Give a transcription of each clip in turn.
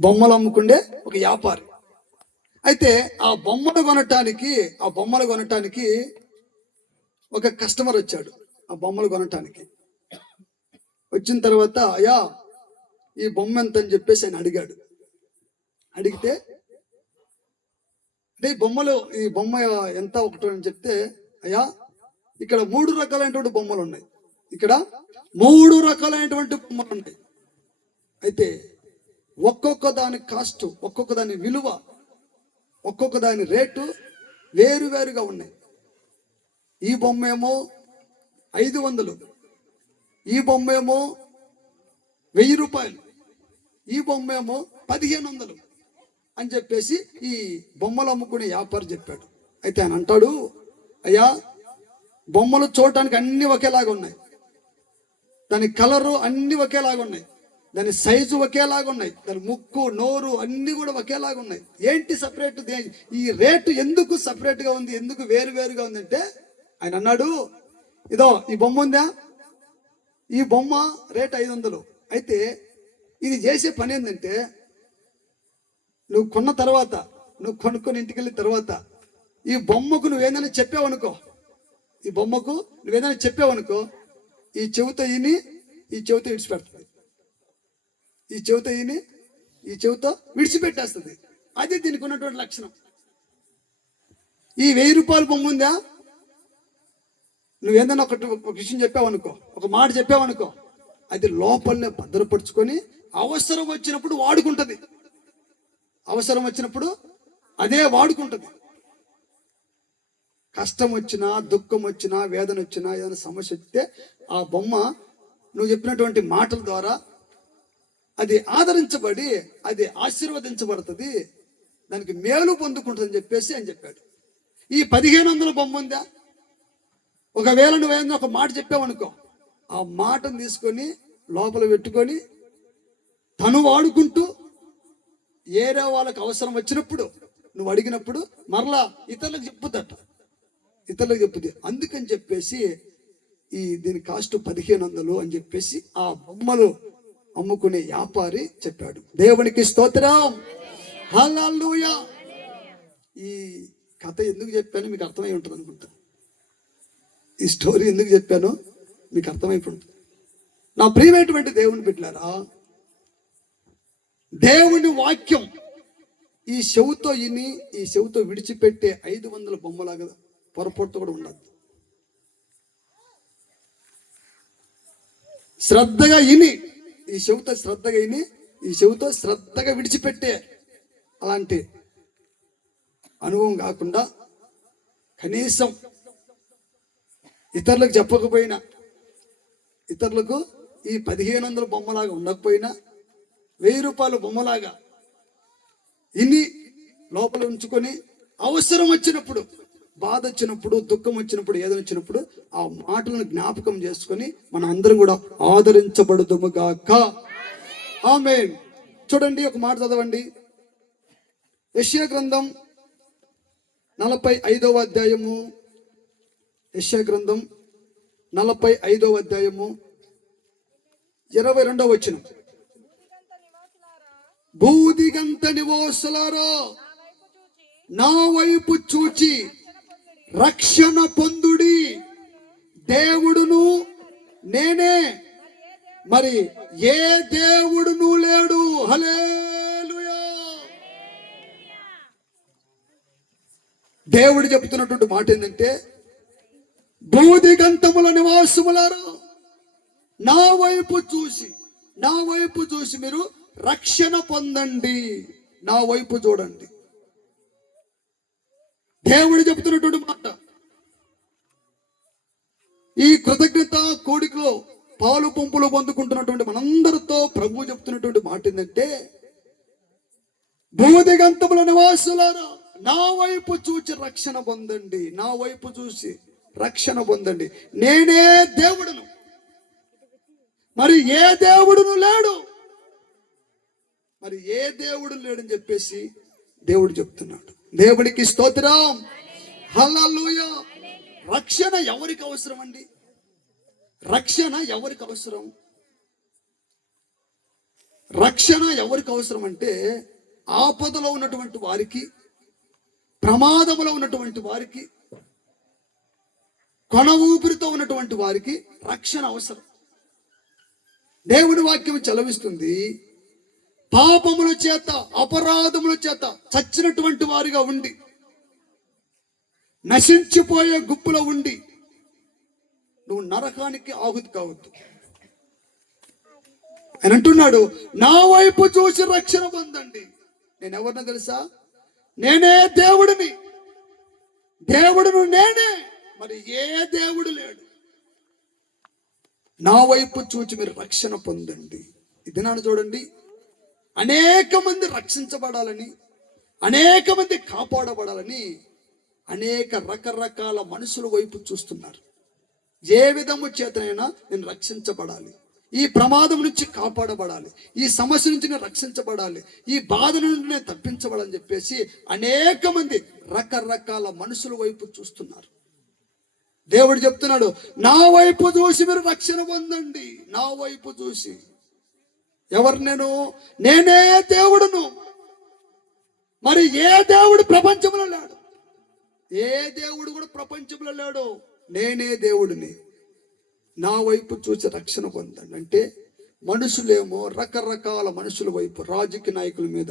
బొమ్మలు అమ్ముకుండే ఒక వ్యాపారి. అయితే ఆ బొమ్మలు కొనటానికి ఒక కస్టమర్ వచ్చాడు. ఆ బొమ్మలు కొనటానికి వచ్చిన తర్వాత, అయ్యా ఈ బొమ్మ ఎంత అని చెప్పేసి ఆయన అడిగాడు. అడిగితే అంటే ఈ బొమ్మ ఎంత ఒకటి అని చెప్తే, అయ్యా ఇక్కడ 3 రకాలైనటువంటి బొమ్మలు ఉన్నాయి, ఇక్కడ 3 రకాలైనటువంటి బొమ్మలు ఉన్నాయి. అయితే ఒక్కొక్క దాని కాస్ట్, ఒక్కొక్క దాని విలువ, ఒక్కొక్క దాని రేటు వేరువేరుగా ఉన్నాయి. ఈ బొమ్మ ఏమో 500, ఈ బొమ్మ ఏమో 1000 రూపాయలు, ఈ బొమ్మ ఏమో 1500 అని చెప్పేసి ఈ బొమ్మలు అమ్ముకునే వ్యాపారి చెప్పాడు. అయితే ఆయన అంటాడు, అయ్యా బొమ్మలు చూడటానికి అన్ని ఒకేలాగా ఉన్నాయి, దాని కలరు అన్ని ఒకేలాగా ఉన్నాయి, దాని సైజు ఒకేలాగా ఉన్నాయి, దాని ముక్కు నోరు అన్ని కూడా ఒకేలాగా ఉన్నాయి. ఏంటి సపరేట్, ఈ రేటు ఎందుకు సపరేట్గా ఉంది, ఎందుకు వేరువేరుగా ఉంది అంటే ఆయన అన్నాడు, ఇదో ఈ బొమ్మ ఉందా, ఈ బొమ్మ రేట్ 500. అయితే ఇది చేసే పని ఏంటంటే, నువ్వు కొన్న తర్వాత, నువ్వు కొనుక్కొని ఇంటికి వెళ్ళిన తర్వాత ఈ బొమ్మకు నువ్వేదైనా చెప్పావనుకో, ఈ బొమ్మకు నువ్వేదైనా చెప్పావనుకో, ఈ చెవితో ఈని ఈ చెవితో విడిచిపెడుతుంది, ఈ చెవితో ఈని ఈ చెవితో విడిచిపెట్టేస్తుంది. అది దీనికి ఉన్నటువంటి లక్షణం. ఈ 1000 రూపాయల బొమ్మ ఉందా, నువ్వేదైనా ఒక విషయం చెప్పావనుకో, ఒక మాట చెప్పావనుకో, అది లోపలనే భద్రపరుచుకొని అవసరం వచ్చినప్పుడు వాడుకుంటుంది, అవసరం వచ్చినప్పుడు అదే వాడుకుంటుంది. కష్టం వచ్చినా, దుఃఖం వచ్చినా, వేదన వచ్చినా, ఏదైనా సమస్య వస్తే ఆ బొమ్మ నువ్వు చెప్పినటువంటి మాటల ద్వారా అది ఆదరించబడి, అది ఆశీర్వదించబడుతుంది, దానికి మేలు పొందుకుంటుందని చెప్పేసి అని చెప్పాడు. ఈ 1500 బొమ్మ ఉందా, ఒకవేళ నువ్వేదైనా ఒక మాట చెప్పావనుకో, ఆ మాటను తీసుకొని లోపల పెట్టుకొని తను వాడుకుంటూ ఏరే వాళ్ళకి అవసరం వచ్చినప్పుడు నువ్వు అడిగినప్పుడు మరలా ఇతరులకు చెప్పుద్ది. అందుకని చెప్పేసి దీని కాస్ట్ 1500 అని చెప్పేసి ఆ బొమ్మలు అమ్ముకునే వ్యాపారి చెప్పాడు. దేవునికి స్తోత్రం, హల్లెలూయా. ఈ కథ ఎందుకు చెప్పాను మీకు అర్థమై ఉంటుంది అనుకుంటా. ఈ స్టోరీ ఎందుకు చెప్పానో మీకు అర్థమైపోతుంది. నా ప్రియమైనటువంటి దేవుని బిడ్డలారా, దేవుని వాక్యం ఈ చెవుతో ఇని ఈ చెవుతో విడిచిపెట్టే 500 బొమ్మలాగా పొరపాటు కూడా ఉండదు. శ్రద్ధగా ఇని ఈ చెవుతో శ్రద్ధగా ఇని ఈ చెవుతో శ్రద్ధగా విడిచిపెట్టే అలాంటి అనుభవం కాకుండా, కనీసం ఇతరులకు చెప్పకపోయినా, ఇతరులకు ఈ 1500 బొమ్మలాగా ఉండకపోయినా, 1000 రూపాయల బొమ్మలాగా ఇన్ని లోపల ఉంచుకొని అవసరం వచ్చినప్పుడు, బాధ వచ్చినప్పుడు, దుఃఖం వచ్చినప్పుడు, ఏదైనా వచ్చినప్పుడు ఆ మాటలను జ్ఞాపకం చేసుకొని మనం అందరం కూడా ఆదరించబడుదుముగాక. ఆమేన్. చూడండి, ఒక మాట చదవండి. యెషయా గ్రంథం 45వ అధ్యాయము, యెషయా గ్రంథం 45వ అధ్యాయము 22వ వచనం. భూదిగంత నివాసులారా, నా వైపు చూచి రక్షణ పొందుడి, దేవుడును నేనే, మరి ఏ దేవుడును లేడు. హల్లెలూయా. దేవుడు చెబుతున్నటువంటి మాట ఏంటంటే, భూదిగంతముల నివాసములారా, నా వైపు చూసి మీరు రక్షణ పొందండి, నా వైపు చూడండి. దేవుడు చెబుతున్నటువంటి మాట. ఈ కృతజ్ఞత కోడికలో పాలు పంపులు పొందుకుంటున్నటువంటి మనందరితో ప్రభు చెప్తున్నటువంటి మాట ఏంటంటే, భూదిగంతముల నివాసులారా, నా వైపు చూసి రక్షణ పొందండి, నా వైపు చూసి రక్షణ పొందండి. నేనే దేవుడును, మరి ఏ దేవుడును లేడు, లేడని చెప్పేసి దేవుడు చెప్తున్నాడు. దేవుడికి స్తోత్రం, హల్లెలూయా. రక్షణ ఎవరికి అవసరం అండి? రక్షణ ఎవరికి అవసరం? రక్షణ ఎవరికి అవసరం అంటే ఆపదలో ఉన్నటువంటి వారికి, ప్రమాదంలో ఉన్నటువంటి వారికి, కొన ఊపిరితో ఉన్నటువంటి వారికి రక్షణ అవసరం. దేవుని వాక్యం చెలవిస్తుంది, పాపముల చేత అపరాధముల చేత చచ్చినటువంటి వారిగా ఉండి, నశించిపోయే గుప్పులో ఉండి నువ్వు నరకానికి ఆహుతి కావద్దు. ఆయన అంటున్నాడు, నా వైపు చూసి రక్షణ పొందండి. నేను ఎవరినో తెలుసా? నేనే దేవుడిని, దేవుడును నేనే, మరి ఏ దేవుడు లేడు. నా వైపు చూచి మీరు రక్షణ పొందండి. ఇది నాన్న చూడండి, అనేక మంది రక్షించబడాలని, అనేక మంది కాపాడబడాలని అనేక రకరకాల మనుషుల వైపు చూస్తున్నారు. ఏ విధము చేతనైనా నేను రక్షించబడాలి, ఈ ప్రమాదం నుంచి కాపాడబడాలి, ఈ సమస్య నుంచి నేను రక్షించబడాలి, ఈ బాధ నుండి నేను తప్పించబడాలని చెప్పేసి అనేక మంది రకరకాల మనుషుల వైపు చూస్తున్నారు. దేవుడు చెప్తున్నాడు, నా వైపు చూసి మీరు రక్షణ పొందండి. నా వైపు చూసి. ఎవరు నేను? నేనే దేవుడును. మరి ఏ దేవుడు ప్రపంచంలో లేడు, ఏ దేవుడు కూడా ప్రపంచంలో లేడు. నేనే దేవుడిని. నా వైపు చూసి రక్షణ పొందండి అంటే మనుషులేమో రకరకాల మనుషుల వైపు, రాజకీయ నాయకుల మీద,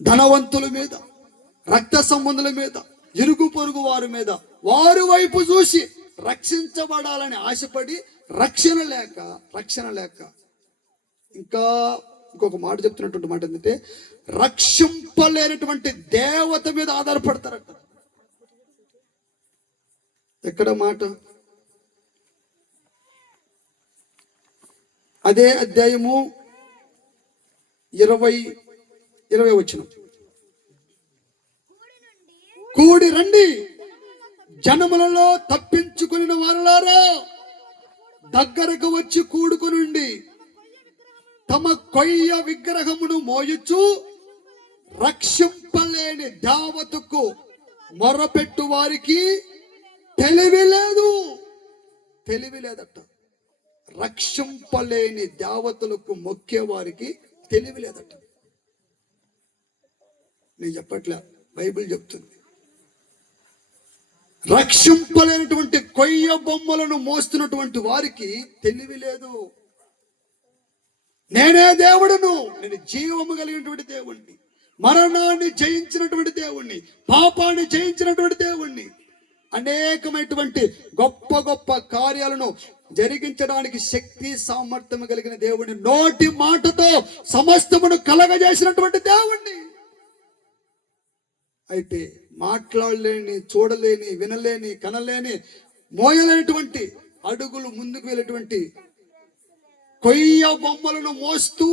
ధనవంతుల మీద, రక్త సంబంధుల మీద, ఇరుగు పొరుగు వారి మీద, వారి వైపు చూసి రక్షించబడాలని ఆశపడి రక్షణ లేక ఇంకా ఇంకొక మాట చెప్తున్నటువంటి మాట ఏంటంటే, రక్షింపలేనటువంటి దేవత మీద ఆధారపడతారట. ఎక్కడ మాట? అదే అధ్యాయము 20 వచనం. కూడి రండి జనములలో తప్పించుకుని వారులారా, దగ్గరకు వచ్చి కూడుకునుండి తమ కొయ్య విగ్రహమును మోయుచు రక్షింపలేని దేవతకు మొరపెట్టు వారికి తెలివి లేదట. రక్షింపలేని దేవతలకు మొక్కే వారికి తెలివి లేదట. నేను చెప్పట్లే, బైబిల్ చెప్తుంది. రక్షింపలేనటువంటి కొయ్య బొమ్మలను మోస్తున్నటువంటి వారికి తెలివి లేదు. నేనే దేవుడును, నేను జీవము కలిగినటువంటి దేవుణ్ణి, మరణాన్ని జయించినటువంటి దేవుణ్ణి, పాపాన్ని జయించినటువంటి దేవుణ్ణి, అనేకమైనటువంటి గొప్ప గొప్ప కార్యాలను జరిగించడానికి శక్తి సామర్థ్యం కలిగిన దేవుణ్ణి, నోటి మాటతో సమస్తమును కలగజేసినటువంటి దేవుణ్ణి. అయితే మాట్లాడలేని, చూడలేని, వినలేని, కనలేని, మోయలేనటువంటి, అడుగులు ముందుకు వెళ్ళేటువంటి కొయ్య బొమ్మలను మోస్తూ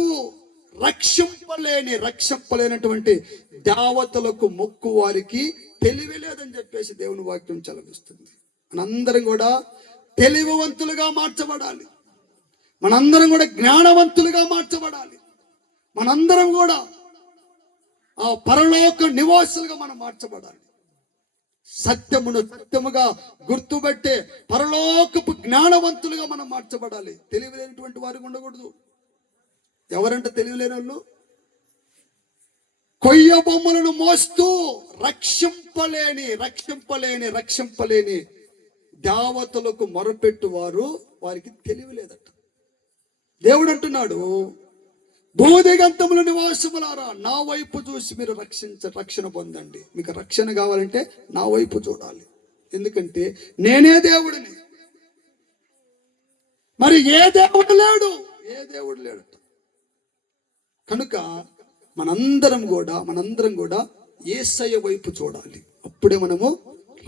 రక్షింపలేనటువంటి దేవతలకు మొక్కు వారికి తెలివి లేదని చెప్పేసి దేవుని వాక్యం చలవిస్తుంది. మనందరం కూడా తెలివివంతులుగా మార్చబడాలి, మనందరం కూడా జ్ఞానవంతులుగా మార్చబడాలి, మనందరం కూడా ఆ పరలోక నివాసులుగా మనం మార్చబడాలి. సత్యముగా గుర్తుపెట్టే పరలోకపు జ్ఞానవంతులుగా మనం మార్చబడాలి. తెలివి లేనటువంటి వారికి ఉండకూడదు. ఎవరంటే తెలివి లేని వాళ్ళు? కొయ్య బొమ్మలను మోస్తూ రక్షింపలేని దేవతలకు మొరపెట్టు వారికి తెలివి లేదట. దేవుడు అంటున్నాడు, భూదిగంతముల నివాసములారా, నా వైపు చూసి మీరు రక్షణ పొందండి. మీకు రక్షణ కావాలంటే నా వైపు చూడాలి. ఎందుకంటే నేనే దేవుడిని, మరి ఏ దేవుడు లేడట. కనుక మనందరం కూడా యేసయ్య వైపు చూడాలి. అప్పుడే మనము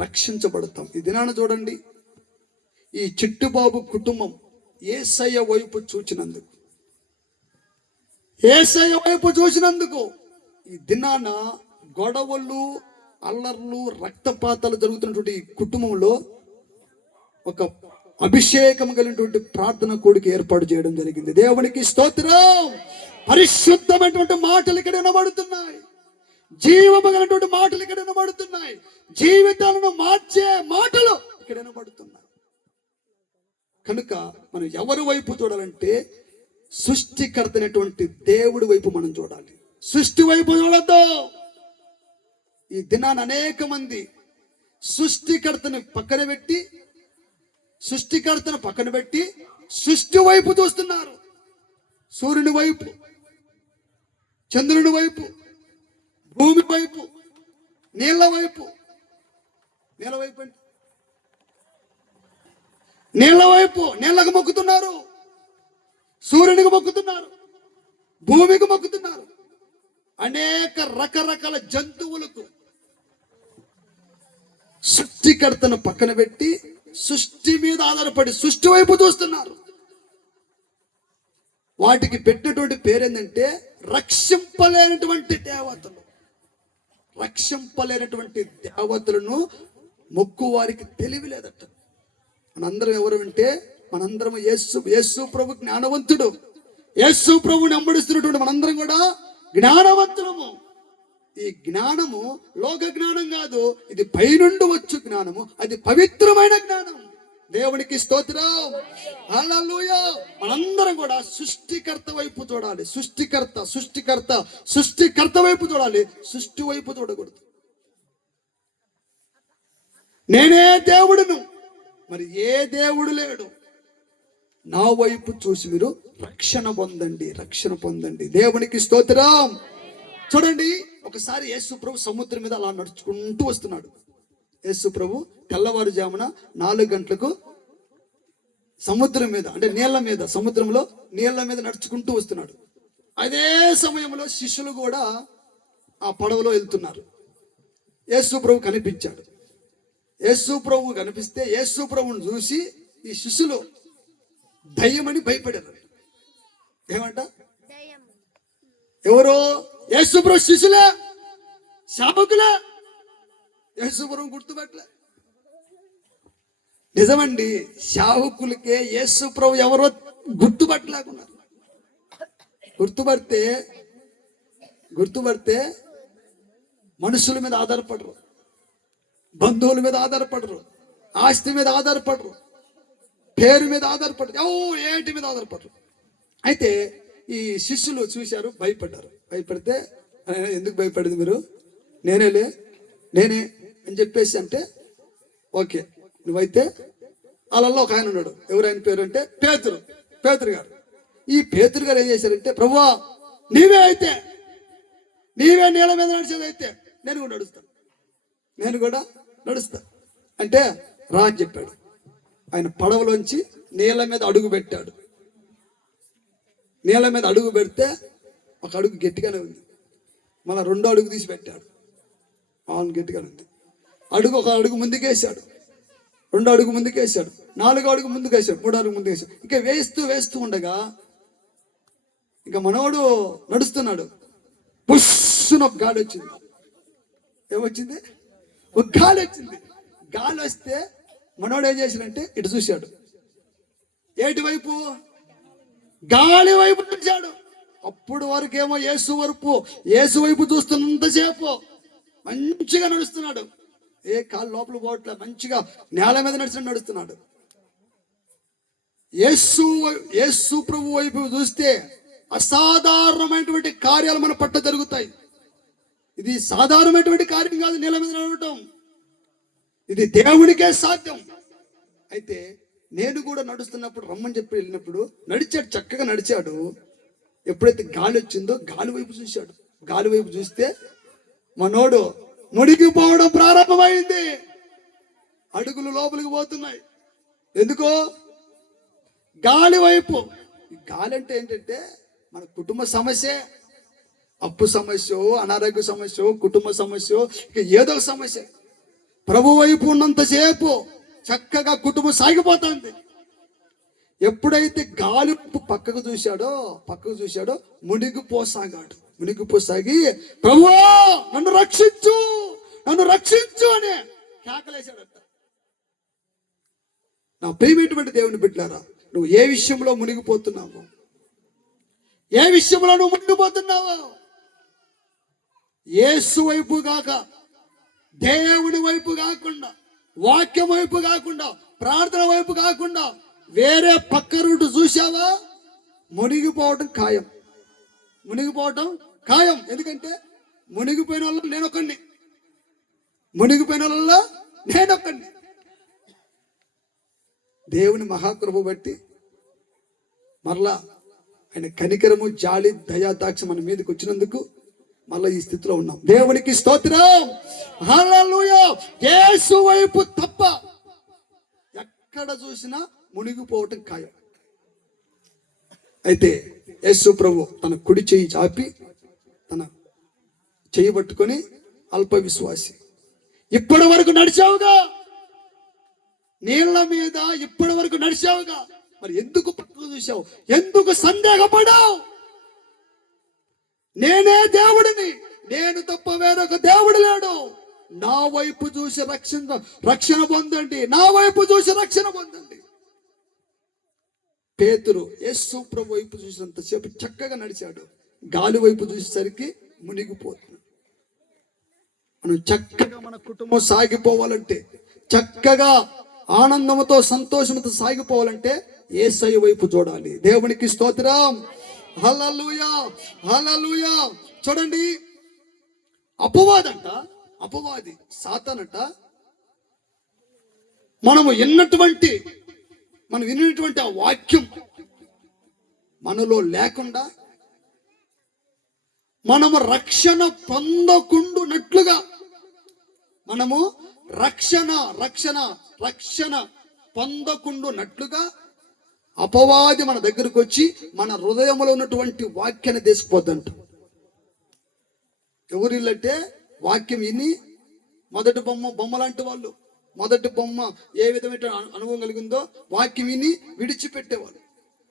రక్షించబడతాం. ఈ దినాన చూడండి, ఈ చిట్టుబాబు కుటుంబం యేసయ్య వైపు చూసినందుకు ఈ దినాన గొడవలు, అల్లర్లు, రక్తపాతాలు జరుగుతున్నటువంటి ఈ కుటుంబంలో ఒక అభిషేకం కలిగినటువంటి ప్రార్థన కూడిక ఏర్పాటు చేయడం జరిగింది. దేవునికి స్తోత్రం. పరిశుద్ధమైనటువంటి మాటలు ఇక్కడ వినబడుతున్నాయి, జీవము కలిగినటువంటి మాటలు ఇక్కడ వినబడుతున్నాయి, జీవితాలను మార్చే మాటలు ఇక్కడ వినబడుతున్నాయి. కనుక మనం ఎవరి వైపు చూడాలంటే సృష్టికర్తైనటువంటి దేవుడి వైపు మనం చూడాలి, సృష్టి వైపు చూడద్దు. ఈ దినాన్ని అనేక మంది సృష్టికర్తను పక్కన పెట్టి సృష్టి వైపు చూస్తున్నారు. సూర్యుని వైపు, చంద్రుని వైపు, భూమి వైపు, నీళ్ళ వైపు అంటే నీళ్ళ వైపు, నీళ్ళకు మొక్కుతున్నారు, సూర్యునికి మొక్కుతున్నారు, భూమికి మొక్కుతున్నారు, అనేక రకరకాల జంతువులకు. సృష్టికర్తను పక్కన పెట్టి సృష్టి మీద ఆధారపడి సృష్టి వైపు చూస్తున్నారు. వాటికి పెట్టినటువంటి పేరేంటంటే రక్షింపలేనటువంటి దేవతలు. రక్షింపలేనటువంటి దేవతలను మొక్కు వారికి తెలివి లేదట. మనందరం ఎవరు అంటే మనందరం యేసు ప్రభు జ్ఞానవంతుడు. యేసు ప్రభుని వెంబడిస్తున్నటువంటి మనందరం కూడా జ్ఞానవంతులము. ఈ జ్ఞానము లోక జ్ఞానం కాదు, ఇది పైనుండి వచ్చు జ్ఞానము, అది పవిత్రమైన జ్ఞానం. దేవునికి స్తోత్రం, హల్లెలూయా. మనందరం కూడా సృష్టికర్త వైపు చూడాలి. సృష్టికర్త వైపు చూడాలి, సృష్టి వైపు చూడకూడదు. నేనే దేవుడును, మరి ఏ దేవుడు లేడు. నా వైపు చూసి మీరు రక్షణ పొందండి. దేవునికి స్తోత్రం. చూడండి, ఒకసారి యేసు ప్రభు సముద్రం మీద అలా నడుచుకుంటూ వస్తున్నాడు. యేసు ప్రభు తెల్లవారుజామున 4 గంటలకు సముద్రం మీద, అంటే సముద్రంలో నీళ్ళ మీద నడుచుకుంటూ వస్తున్నాడు. అదే సమయంలో శిష్యులు కూడా ఆ పడవలో వెళ్తున్నారు. యేసు ప్రభు కనిపించాడు. యేసు ప్రభు కనిపిస్తే యేసు ప్రభుని చూసి ఈ శిష్యులు దయ్యమని భయపడారు. ఏమంట? ఎవరో యేసు ప్రభు శిష్యులే, శాపకులే. యేసు ప్రభు గుర్తుపట్టలే. నిజమండి, శావకులకే యేసు ప్రభు ఎవరో గుర్తుపట్టలేకున్నారు. గుర్తుపడితే మనుషుల మీద ఆధారపడరు, బంధువుల మీద ఆధారపడరు, ఆస్తి మీద ఆధారపడరు, పేరు మీద ఆధారపడరు, ఏంటి మీద ఆధారపడరు. అయితే ఈ శిష్యులు చూశారు, భయపడితే ఎందుకు భయపడింది మీరు? నేనే అని చెప్పేసి అంటే ఓకే నువ్వైతే. వాళ్ళల్లో ఒక ఆయన ఉన్నాడు. ఎవరైనా పేరు అంటే పేతురు గారు. ఈ పేతురు గారు ఏం చేశారంటే, ప్రభువా నీవే నీళ్ళ మీద నడిచేది అయితే నేను కూడా నడుస్తా అంటే రా అని చెప్పాడు. ఆయన పడవలోంచి నీళ్ళ మీద అడుగు పెట్టాడు. నీళ్ళ మీద అడుగు పెడితే ఒక అడుగు గట్టిగానే ఉంది. మళ్ళీ 2వ అడుగు తీసి పెట్టాడు. అవును, గట్టిగానే ఉంది. ఒక అడుగు ముందుకేసాడు, 2వ అడుగు ముందుకేసాడు, 4వ అడుగు ముందుకేసాడు, 3వ అడుగు ముందుకేసాడు. ఇంకా వేస్తూ ఉండగా ఇంకా మనోడు నడుస్తున్నాడు. పుష్షున ఒక గాలి వచ్చింది. ఏమొచ్చింది? ఒక గాలి వచ్చింది. గాలి వస్తే మనోడు ఏం చేశాడంటే ఇటు చూశాడు. ఏటి వైపు? గాలి వైపు చూశాడు. అప్పుడు వరకేమో యేసు వైపు చూస్తున్నంతసేపు మంచిగా నడుస్తున్నాడు. ఏ కాలు లోపల పోవట్లే, మంచిగా నేల మీద నడుస్తున్నాడు. యేసు ప్రభు వైపు చూస్తే అసాధారణమైనటువంటి కార్యాలు మన పట్ల జరుగుతాయి. ఇది సాధారణమైనటువంటి కార్యం కాదు నేల మీద నడవటం. ఇది దేవునికే సాధ్యం. అయితే నేను కూడా నడుస్తున్నప్పుడు రమ్మని చెప్పి వెళ్ళినప్పుడు నడిచాడు, చక్కగా నడిచాడు. ఎప్పుడైతే గాలి వచ్చిందో గాలి వైపు చూశాడు. గాలి వైపు చూస్తే మనోడు మునిగిపోవడం ప్రారంభమైంది. అడుగులు లోపలికి పోతున్నాయి. ఎందుకో? గాలి వైపు. గాలి అంటే ఏంటంటే మన కుటుంబ సమస్య, అప్పు సమస్య, అనారోగ్య సమస్య, కుటుంబ సమస్య, ఇక ఏదో సమస్య. ప్రభు వైపు ఉన్నంతసేపు చక్కగా కుటుంబం సాగిపోతుంది. ఎప్పుడైతే గాలి పక్కకు చూశాడో మునిగిపోసాగి ప్రభువా నన్ను రక్షించు అని కేకలేశాడట. నా ప్రియమైనటువంటి దేవుని బిడ్డలారా, నువ్వు ఏ విషయంలో మునిగిపోతున్నావు? యేసు వైపు కాక, దేవుని వైపు కాకుండా, వాక్యం వైపు కాకుండా, ప్రార్థన వైపు కాకుండా వేరే పక్క రూటు చూసావా? మునిగిపోవటం ఖాయం. మునిగిపోవటం ఖాయం. ఎందుకంటే మునిగిపోయిన వాళ్ళు నేనొక్కడిని, మునిగిపోయిన వాళ్ళ నేనొక్కడిని. దేవుని మహాకృప బట్టి మరలా ఆయన కనికరము, జాలి, దయా, దాక్ష మన మీదకి వచ్చినందుకు మళ్ళీ ఈ స్థితిలో ఉన్నాం. దేవునికి స్తోత్రం. హల్లెలూయా. యేసు వైపు తప్ప ఎక్కడ చూసినా మునిగిపోవటం ఖాయం. అయితే యేసు ప్రభు తన కుడి చెయ్యి చాపి తన చెయ్యి పట్టుకొని, అల్ప విశ్వాసి, ఇప్పటి వరకు నడిచావుగా, నీళ్ల మీద ఇప్పటి వరకు నడిచావుగా, మరి ఎందుకు పక్కకు చూసావు? ఎందుకు సందేహపడావు? నేనే దేవుడిని, నేను తప్ప వేరొక దేవుడు లేడు. నా వైపు చూసి రక్షణ పొందండి, నా వైపు చూసి రక్షణ పొందండి. పేతురు యేసు ప్రభు వైపు చూసినంతసేపు చక్కగా నడిచాడు, గాలి వైపు చూసేసరికి మునిగిపోతున్నాడు. మనం చక్కగా మన కుటుంబం సాగిపోవాలంటే, చక్కగా ఆనందంతో సంతోషంతో సాగిపోవాలంటే యేసయ్య వైపు చూడాలి. దేవునికి స్తోత్రం. హల్లెలూయా, హల్లెలూయా. చూడండి, అపవాది సాతానంట మనం విన్నటువంటి ఆ వాక్యం మనలో లేకుండా మనము రక్షణ పొందకుండునట్లుగా, మనము రక్షణ పొందకుండునట్లుగా అపవాది మన దగ్గరకు వచ్చి మన హృదయంలో ఉన్నటువంటి వాక్యాన్ని తీసుకుపోద్దంట. ఎవరిల్లంటే వాక్యం విని మొదటి బొమ్మ లాంటి వాళ్ళు, మొదటి బొమ్మ ఏ విధమైన అనుభవం కలిగిందో వాక్యం విని విడిచిపెట్టేవాళ్ళు.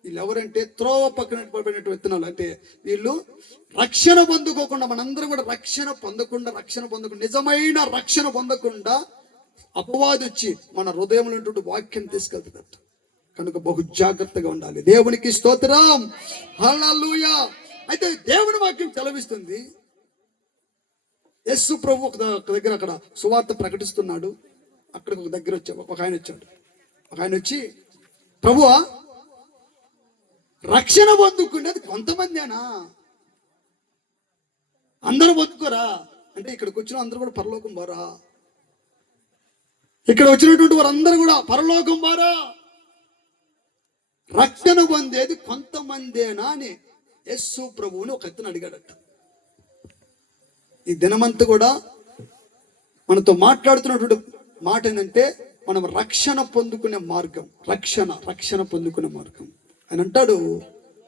వీళ్ళు ఎవరంటే త్రోవ పక్కన పడినటువంటి విత్తనాలు. అంటే వీళ్ళు రక్షణ పొందుకోకుండా, మనందరం కూడా రక్షణ పొందకుండా నిజమైన రక్షణ పొందకుండా అపవాది వచ్చి మన హృదయంలో ఉన్నటువంటి వాక్యాన్ని తీసుకెళ్తున్నట్టు. కనుక బహు జాగ్రత్తగా ఉండాలి. దేవునికి స్తోత్రం. హల్లెలూయా. అయితే దేవుని వాక్యం సెలవిస్తుంది, యేసు ప్రభు ఒక దగ్గర అక్కడ సువార్త ప్రకటిస్తున్నాడు. అక్కడికి ఒక దగ్గర ఒక ఆయన వచ్చాడు. ఒక ఆయన వచ్చి, ప్రభువా, రక్షణ పొందుకునేది కొంతమందేనా? అందరూ పొందుకోరా అంటే ఇక్కడికి వచ్చిన అందరూ కూడా పరలోకం పోరా? ఇక్కడ వచ్చినటువంటి వారందరూ కూడా పరలోకం పోరా? రక్షణ పొందేది కొంతమందేనా అని యేసు ప్రభువుని ఒక ఎత్తున అడిగాడట. ఈ దినమంతా కూడా మనతో మాట్లాడుతున్నటువంటి మాట ఏంటంటే, మనం రక్షణ పొందుకునే మార్గం, రక్షణ పొందుకునే మార్గం. ఆయన అంటాడు,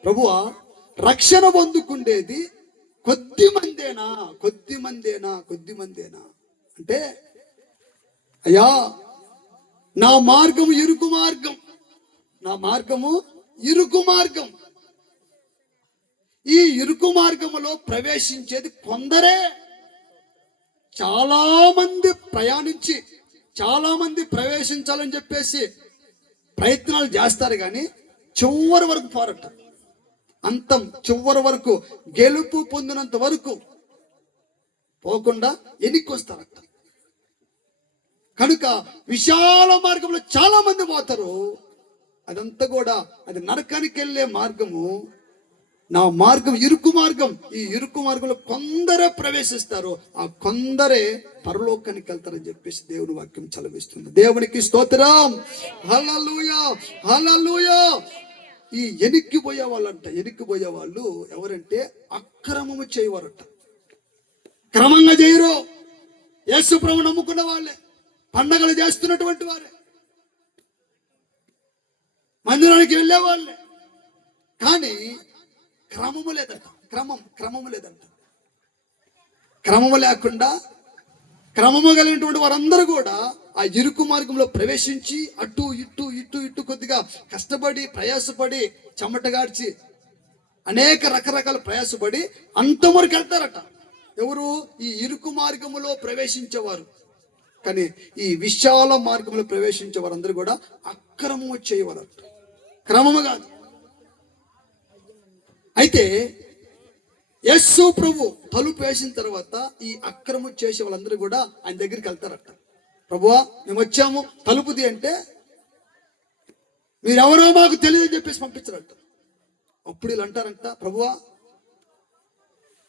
ప్రభువా, రక్షణ పొందుకుండేది కొద్ది మందేనా అంటే, అయ్యా, నా మార్గము ఇరుకు మార్గం, ఈ ఇరుకు మార్గములో ప్రవేశించేది కొందరే. చాలా మంది ప్రవేశించాలని చెప్పేసి ప్రయత్నాలు చేస్తారు, కానీ చివరి వరకు పోరాట, అంతం చివరి వరకు గెలుపు పొందినంత వరకు పోకుండా ఎన్నిక వస్తారట. కనుక విశాల మార్గంలో చాలా మంది పోతారు. అదంతా కూడా అది నరకానికి వెళ్ళే మార్గము. నా మార్గం ఇరుకు మార్గం. ఈ ఇరుకు మార్గంలో కొందరే ప్రవేశిస్తారు, ఆ కొందరే పరలోకానికి వెళ్తారని చెప్పేసి దేవుని వాక్యం చలవిస్తుంది. దేవునికి స్తోత్రం. హల్లెలూయా, హల్లెలూయా. ఈ ఎనిక్కిపోయే వాళ్ళు ఎవరంటే అక్రమము చేయవారట. క్రమంగా చేయరు. యేసు ప్రభువు నమ్ముకున్న వాళ్ళే, పండగలు చేస్తున్నటువంటి వారే, మందిరానికి వెళ్ళే వాళ్ళే, కానీ క్రమము లేదంట. క్రమము లేకుండా క్రమము కలిగినటువంటి వారందరూ కూడా ఆ ఇరుకు మార్గంలో ప్రవేశించి అటు ఇటు కొద్దిగా కష్టపడి ప్రయాసపడి చెమటగాడ్చి అనేక రకరకాల ప్రయాసపడి అంతవరకు వెళ్తారట. ఎవరు? ఈ ఇరుకు మార్గములో ప్రవేశించేవారు. కానీ ఈ విశాల మార్గంలో ప్రవేశించే వారందరూ కూడా అక్రమము చేయవారు, క్రమము కాదు. అయితే యేసు ప్రభు తలుపు వేసిన తర్వాత ఈ అక్రమం చేసే వాళ్ళందరూ కూడా ఆయన దగ్గరికి వెళ్తారట. ప్రభువా, మేము వచ్చాము, తలుపుది అంటే, మీరెవరో మాకు తెలియదు అని చెప్పేసి పంపించారట. అప్పుడు వీళ్ళు అంటారంట, ప్రభువా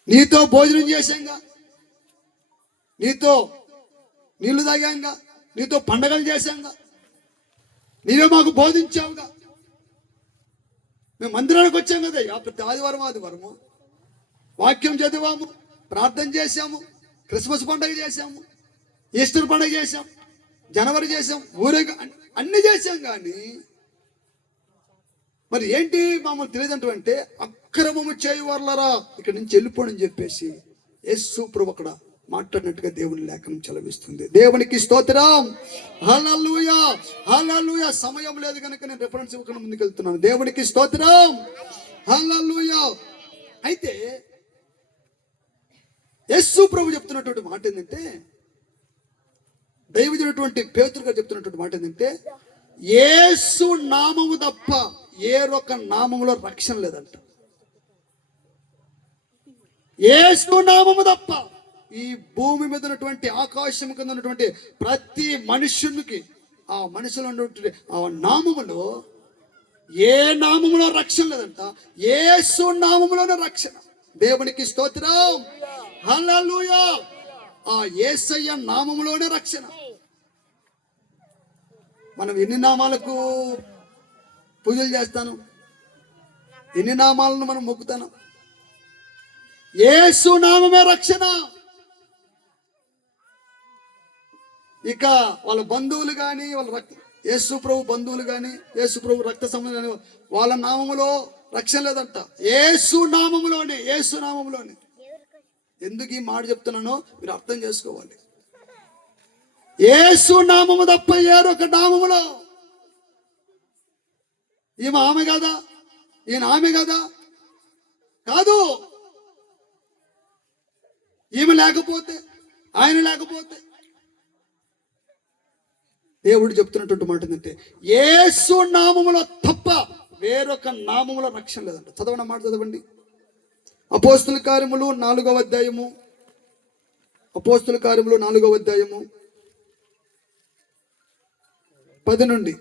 నీతో భోజనం చేశాంగా, నీతో నీళ్లు తాగాంగా, నీతో పండగలు చేశాంగా, నీవే మాకు బోధించావుగా, మేము మందిరానికి వచ్చాం కదా, ప్రతి ఆదివారము వాక్యం చదివాము, ప్రార్థన చేశాము, క్రిస్మస్ పండుగ చేశాము, ఈస్టర్ పండుగ చేశాం, జనవరి చేశాం, ఊరేగా అన్ని చేశాం. కానీ మరి ఏంటి మమ్మల్ని తెలియదంటే అక్రమము చేయవర్లరా ఇక్కడి నుంచి వెళ్ళిపోండి అని చెప్పేసి యేసు ప్రభు అక్కడ మాట్లాడినట్టుగా దేవుని లేఖనం చలవిస్తుంది. దేవునికి స్తోత్రం. హల్లెలూయా, హల్లెలూయా. సమయం లేదు కనుక నేను రిఫరెన్స్ ఇవ్వకుండా ముందుకు వెళ్తున్నాను. దేవునికి స్తోత్రం. హల్లెలూయా. అయితే యేసు ప్రభు చెప్తున్నటువంటి మాట ఏంటంటే, దైవజనుడైనటువంటి పేతురు గారు చెప్తున్నటువంటి మాట ఏంటంటే, యేసు నామము తప్ప ఏరొక నామములో రక్షణ లేదంట. యేసు నామము తప్ప ఈ భూమి మీద ఉన్నటువంటి ఆకాశం కింద ఉన్నటువంటి ప్రతి మనుష్యునికి ఆ మనుషులు ఉన్నటువంటి ఆ నామములో ఏ నామములో రక్షణ లేదంట. యేసు నామములోనే రక్షణ. దేవునికి స్తోత్రం. హల్లెలూయా. ఆ యేసయ్య నామములోనే రక్షణ. మనం ఎన్ని నామాలకు పూజలు చేస్తాను, ఎన్ని నామాలను మనం మొక్కుతాను. యేసు నామమే రక్షణ. ఇక వాళ్ళ బంధువులు కానీ, వాళ్ళ యేసు ప్రభు బంధువులు కానీ, యేసు ప్రభు రక్త సంబంధం కానీ వాళ్ళ నామములో రక్షణ లేదంట. యేసు నామములోనే, యేసు నామములోనే. ఎందుకు ఈ మాట చెప్తున్నానో మీరు అర్థం చేసుకోవాలి. యేసు నామము తప్ప ఏరొక నామములో, ఈమె ఆమె కదా, ఈయన ఆమె కదా, కాదు. ఈమె లేకపోతే, ఆయన లేకపోతే, దేవుడు చెప్తున్నటువంటి మాట ఏంటంటే యేసు నామములో తప్ప వేరొక నామములో రక్షణ లేదంట. చదవండి మాట, చదవండి. అపోస్తుల కార్యములు 4వ అధ్యాయము, అపోస్తుల కార్యములు 4వ అధ్యాయము 10 నుండి.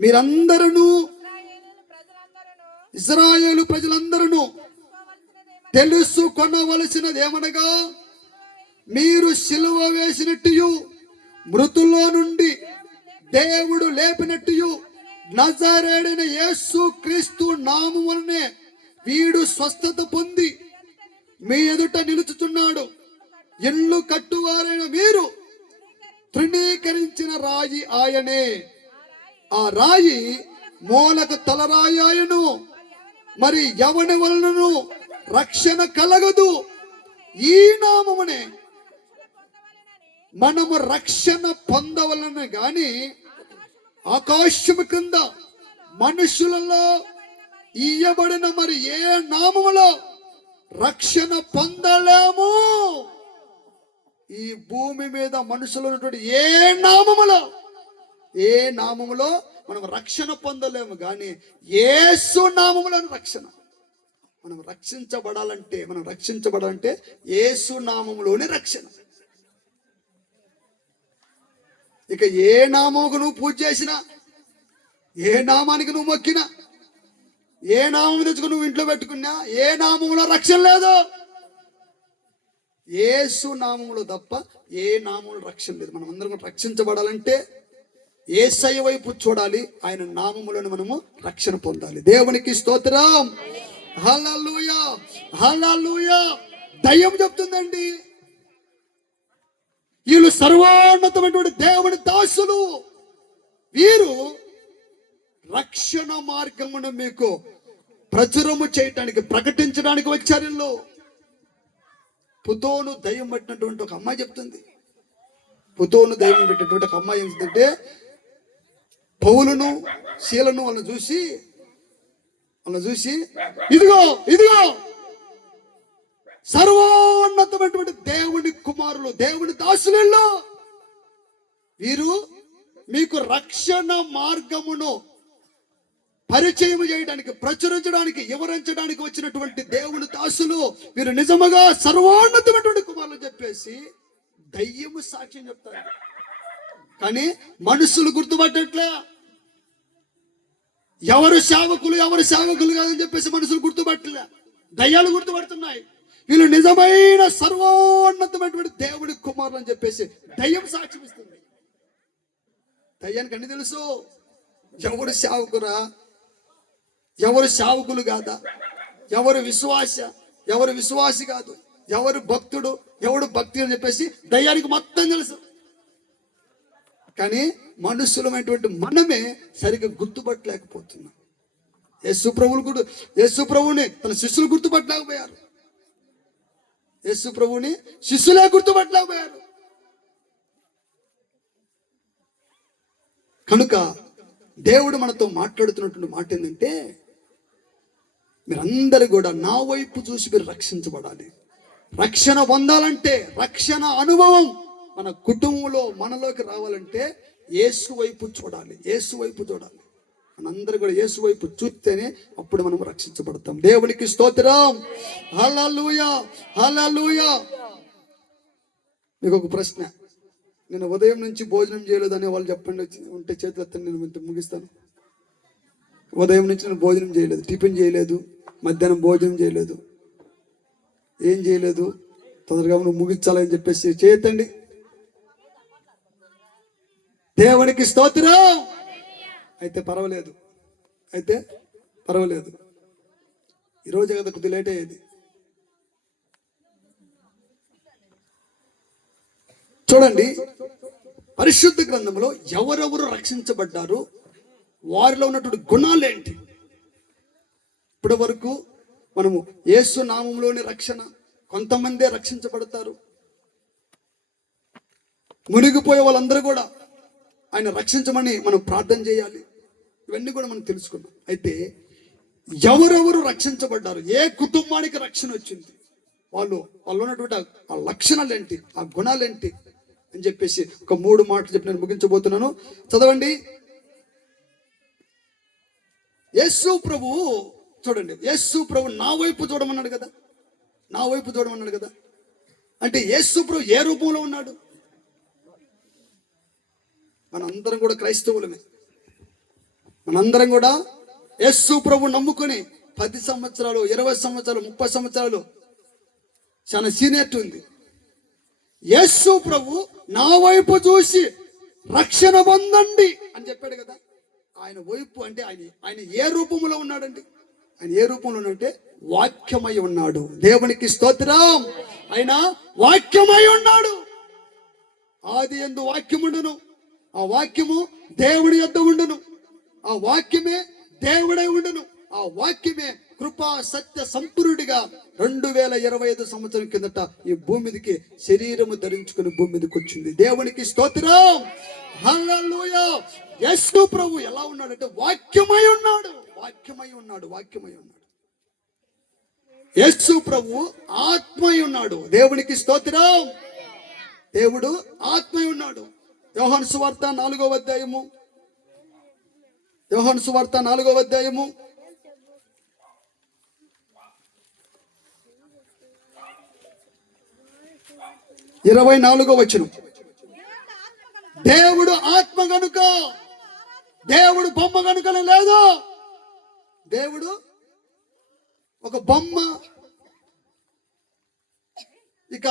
మీరందరూ ఇశ్రాయేలు ప్రజలందరూ తెలుసుకొనవలసినది ఏమనగా, మీరు సిలువ వేసినట్టు, మృతుల్లో నుండి దేవుడు లేపినట్టు, నజరేయుడైన యేసు క్రీస్తు నామమునే వీడు స్వస్థత పొంది మీ ఎదుట నిలుచుచున్నాడు. ఇల్లు కట్టువారైన మీరు తృణీకరించిన రాయి ఆయనే. ఆ రాయి మూలకు తలరాయి ఆయను. మరి ఎవని వలనను రక్షణ కలగదు. ఈ నామమునే మనము రక్షణ పొందవలన గాని ఆకాశము కింద మనుషులలో ఇయ్యబడిన మరి ఏ నామములో రక్షణ పొందలేము. ఈ భూమి మీద మనుషులు ఉన్నటువంటి ఏ నామములో మనం రక్షణ పొందలేము. కానీ యేసు నామములో రక్షణ. మనం రక్షించబడాలంటే యేసు నామములోనే రక్షణ. ఇక ఏ నామముకు నువ్వు పూజ చేసినా, ఏ నామానికి నువ్వు మొక్కినా, ఏ నామం తెచ్చుకుని నువ్వు ఇంట్లో పెట్టుకున్నా, ఏ నామములో రక్షణ లేదు. యేసు నామములో తప్ప ఏ నామములో రక్షణ లేదు. మనం అందరం రక్షించబడాలంటే యేసయ్య వైపు చూడాలి. ఆయన నామములను మనము రక్షణ పొందాలి. దేవునికి స్తోత్రం. హల్లెలూయా, హల్లెలూయా. దయ్యం చెప్తుందండి, వీళ్ళు సర్వోన్నతమైనటువంటి దేవుని దాసులు, వీరు రక్షణ మార్గమును మీకు ప్రచురము చేయటానికి, ప్రకటించడానికి వచ్చారు. వీళ్ళు పుతోను దయ్యం పట్టినటువంటి ఒక అమ్మాయి చెప్తుంది. పుతోను దయ్యం పెట్టినటువంటి ఒక అమ్మాయి ఏంటంటే, పౌలును శీలను వాళ్ళని చూసి ఇదిగో సర్వోన్నతమైనటువంటి దేవుని కుమారులు, దేవుని దాసులు, వీరు మీకు రక్షణ మార్గమును పరిచయం చేయడానికి, ప్రచురించడానికి, వివరించడానికి వచ్చినటువంటి దేవుని దాసులు, వీరు నిజముగా సర్వోన్నతమైనటువంటి కుమారులు చెప్పేసి దయ్యము సాక్ష్యం చెప్తారు. కానీ మనుషులు గుర్తుపట్టట్లే. ఎవరు సేవకులు కాదని చెప్పేసి మనుషులు గుర్తుపట్టలే, దయ్యాలు గుర్తుపడుతున్నాయి. వీళ్ళు నిజమైన సర్వోన్నతమైనటువంటి దేవుడి కుమారులు అని చెప్పేసి దయ్యం సాక్ష్యం ఇస్తుంది. దయ్యానికి అన్ని తెలుసు. ఎవరు సేవకురా, ఎవరు సేవకులు కాదా, ఎవరు విశ్వాసి కాదు, ఎవరు భక్తుడు, ఎవడు భక్తి అని చెప్పేసి దయ్యానికి మొత్తం తెలుసు. కానీ మనుషులమైనటువంటి మనమే సరిగ్గా గుర్తుపట్టలేకపోతున్నాం. యేసు ప్రభువుని తన శిష్యులు గుర్తుపట్టలేకపోయారు. యేసు ప్రభువుని శిష్యులే గుర్తుపట్టలేకపోయారు. కనుక దేవుడు మనతో మాట్లాడుతున్నటువంటి మాట ఏంటంటే, మీరందరూ కూడా నా వైపు చూసి మీరు రక్షించబడాలి. రక్షణ పొందాలంటే, రక్షణ అనుభవం మన కుటుంబంలో మనలోకి రావాలంటే యేసు వైపు చూడాలి. మనందరూ కూడా యేసు వైపు చూస్తేనే అప్పుడు మనం రక్షించబడతాం. దేవునికి స్తోత్రం. హల్లెలూయా, హల్లెలూయా. మీకు ఒక ప్రశ్న, నేను ఉదయం నుంచి భోజనం చేయలేదు అనే వాళ్ళు చెప్పండి, ఉంటే చేతులు ఎత్తండి, నేను ముగిస్తాను. ఉదయం నుంచి నేను భోజనం చేయలేదు, టిఫిన్ చేయలేదు, మధ్యాహ్నం భోజనం చేయలేదు, ఏం చేయలేదు, తొందరగా నువ్వు ముగించాలని చెప్పేసి చేయతండి. దేవునికి స్తోత్రం. అయితే పర్వాలేదు, ఈరోజు కదా కొద్దిగా లేట్ అయ్యేది. చూడండి, పరిశుద్ధ గ్రంథంలో ఎవరెవరు రక్షించబడ్డారు, వారిలో ఉన్నటువంటి గుణాలేంటి. ఇప్పటి వరకు మనము యేసు నామంలోని రక్షణ, కొంతమందే రక్షించబడతారు. మునిగిపోయే వాళ్ళందరూ కూడా ఆయన రక్షించమని మనం ప్రార్థన చేయాలి. ఇవన్నీ కూడా మనం తెలుసుకున్నాం. అయితే ఎవరెవరు రక్షించబడ్డారు, ఏ కుటుంబానికి రక్షణ వచ్చింది, వాళ్ళు ఉన్నటువంటి ఆ లక్షణాలు ఏంటి, ఆ గుణాలు ఏంటి అని చెప్పేసి ఒక 3 మాటలు చెప్పి నేను ముగించబోతున్నాను. చదవండి. యేసు ప్రభు, చూడండి, యేసు ప్రభు నా వైపు చూడమన్నాడు కదా. అంటే యేసు ప్రభు ఏ రూపంలో ఉన్నాడు? మనందరం కూడా క్రైస్తవులమే. మనందరం కూడా యేసు ప్రభు నమ్ముకొని 10 సంవత్సరాలు, 20 సంవత్సరాలు, 30 సంవత్సరాలు చాలా సీనియర్ ఉంది. యేసు ప్రభు నా వైపు చూసి రక్షణ పొందండి అని చెప్పాడు కదా. ఆయన వైపు అంటే ఆయన ఏ రూపంలో ఉన్నాడండి? ఆయన ఏ రూపంలో ఉన్నాడంటే వాక్యమై ఉన్నాడు. దేవునికి స్తోత్రం. ఆయన వాక్యమై ఉన్నాడు. ఆది యందు వాక్యముండును, ఆ వాక్యము దేవుడి యొద్ద ఉండును, ఆ వాక్యమే దేవుడై ఉండును, ఆ వాక్యమే కృపా సత్య సంపూర్ణుడిగా 2025 సంవత్సరం కిందట ఈ భూమి మీదకి శరీరము ధరించుకుని భూమి మీదకి వచ్చింది. దేవునికి స్తోత్రం. హల్లెలూయా. యేసు ప్రభు ఎలా ఉన్నాడంటే వాక్యమై ఉన్నాడు. యేసు ప్రభు ఆత్మై ఉన్నాడు. దేవునికి స్తోత్రం. దేవుడు ఆత్మై ఉన్నాడు. యోహాను సువార్త 4వ అధ్యాయము, 24వ వచనం. దేవుడు ఆత్మ గనుక, దేవుడు బొమ్మ గనుకనే లేదు. దేవుడు ఒక బొమ్మ, ఇక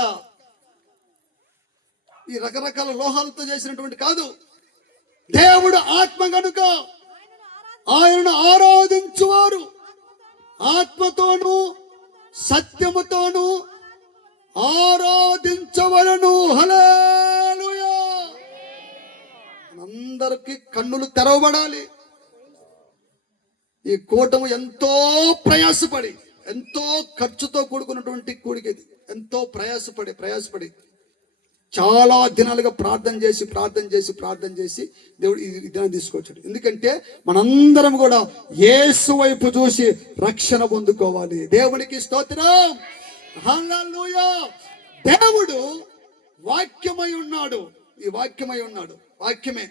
ఈ రకరకాల లోహాలతో చేసినటువంటి కాదు. దేవుడు ఆత్మ గనుక ఆయనను ఆరాధించువారు ఆత్మతోను సత్యముతోను ఆరాధించవలను. హల్లెలూయా. అందరికీ కన్నులు తెరవబడాలి. ఈ కూటము ఎంతో ప్రయాసపడి, ఎంతో ఖర్చుతో కూడుకున్నటువంటి కూడికది. ఎంతో ప్రయాసపడి చాలా దినాలుగా ప్రార్థన చేసి దేవుడు ఈ దినాన్ని తీసుకొచ్చాడు. ఎందుకంటే మనందరం కూడా యేసు వైపు చూసి రక్షణ పొందుకోవాలి. దేవునికి స్తోత్రం. హల్లెలూయా. దేవుడు వాక్యమై ఉన్నాడు. ఈ వాక్యమై ఉన్నాడు. వాక్యమే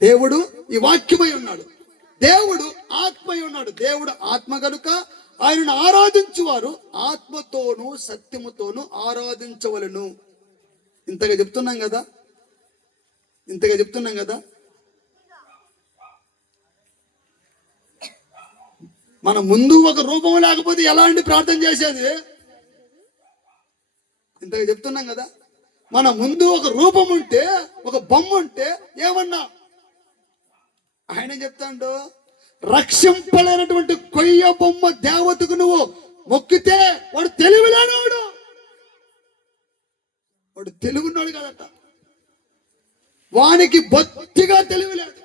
దేవుడు. ఈ వాక్యమై ఉన్నాడు. దేవుడు ఆత్మై ఉన్నాడు. దేవుడు ఆత్మ గనుక ఆయనను ఆరాధించువారు ఆత్మతోనూ సత్యముతోనూ ఆరాధించవలను. ఇంతగా చెప్తున్నాం కదా. మన ముందు ఒక రూపం లేకపోతే ఎలాంటి ప్రార్థన చేసేది? ఇంతగా చెప్తున్నాం కదా, మన ముందు ఒక రూపం ఉంటే, ఒక బొమ్మ ఉంటే ఏమన్నా ఆయన చెప్తాడు, రక్షింపలేనటువంటి కొయ్య బొమ్మ దేవతకు నువ్వు మొక్కితే వాడు తెలివిలేనివాడు, వాడు తెలుగున్నాడు కదట, వానికి బొత్తిగా తెలివిలేదు.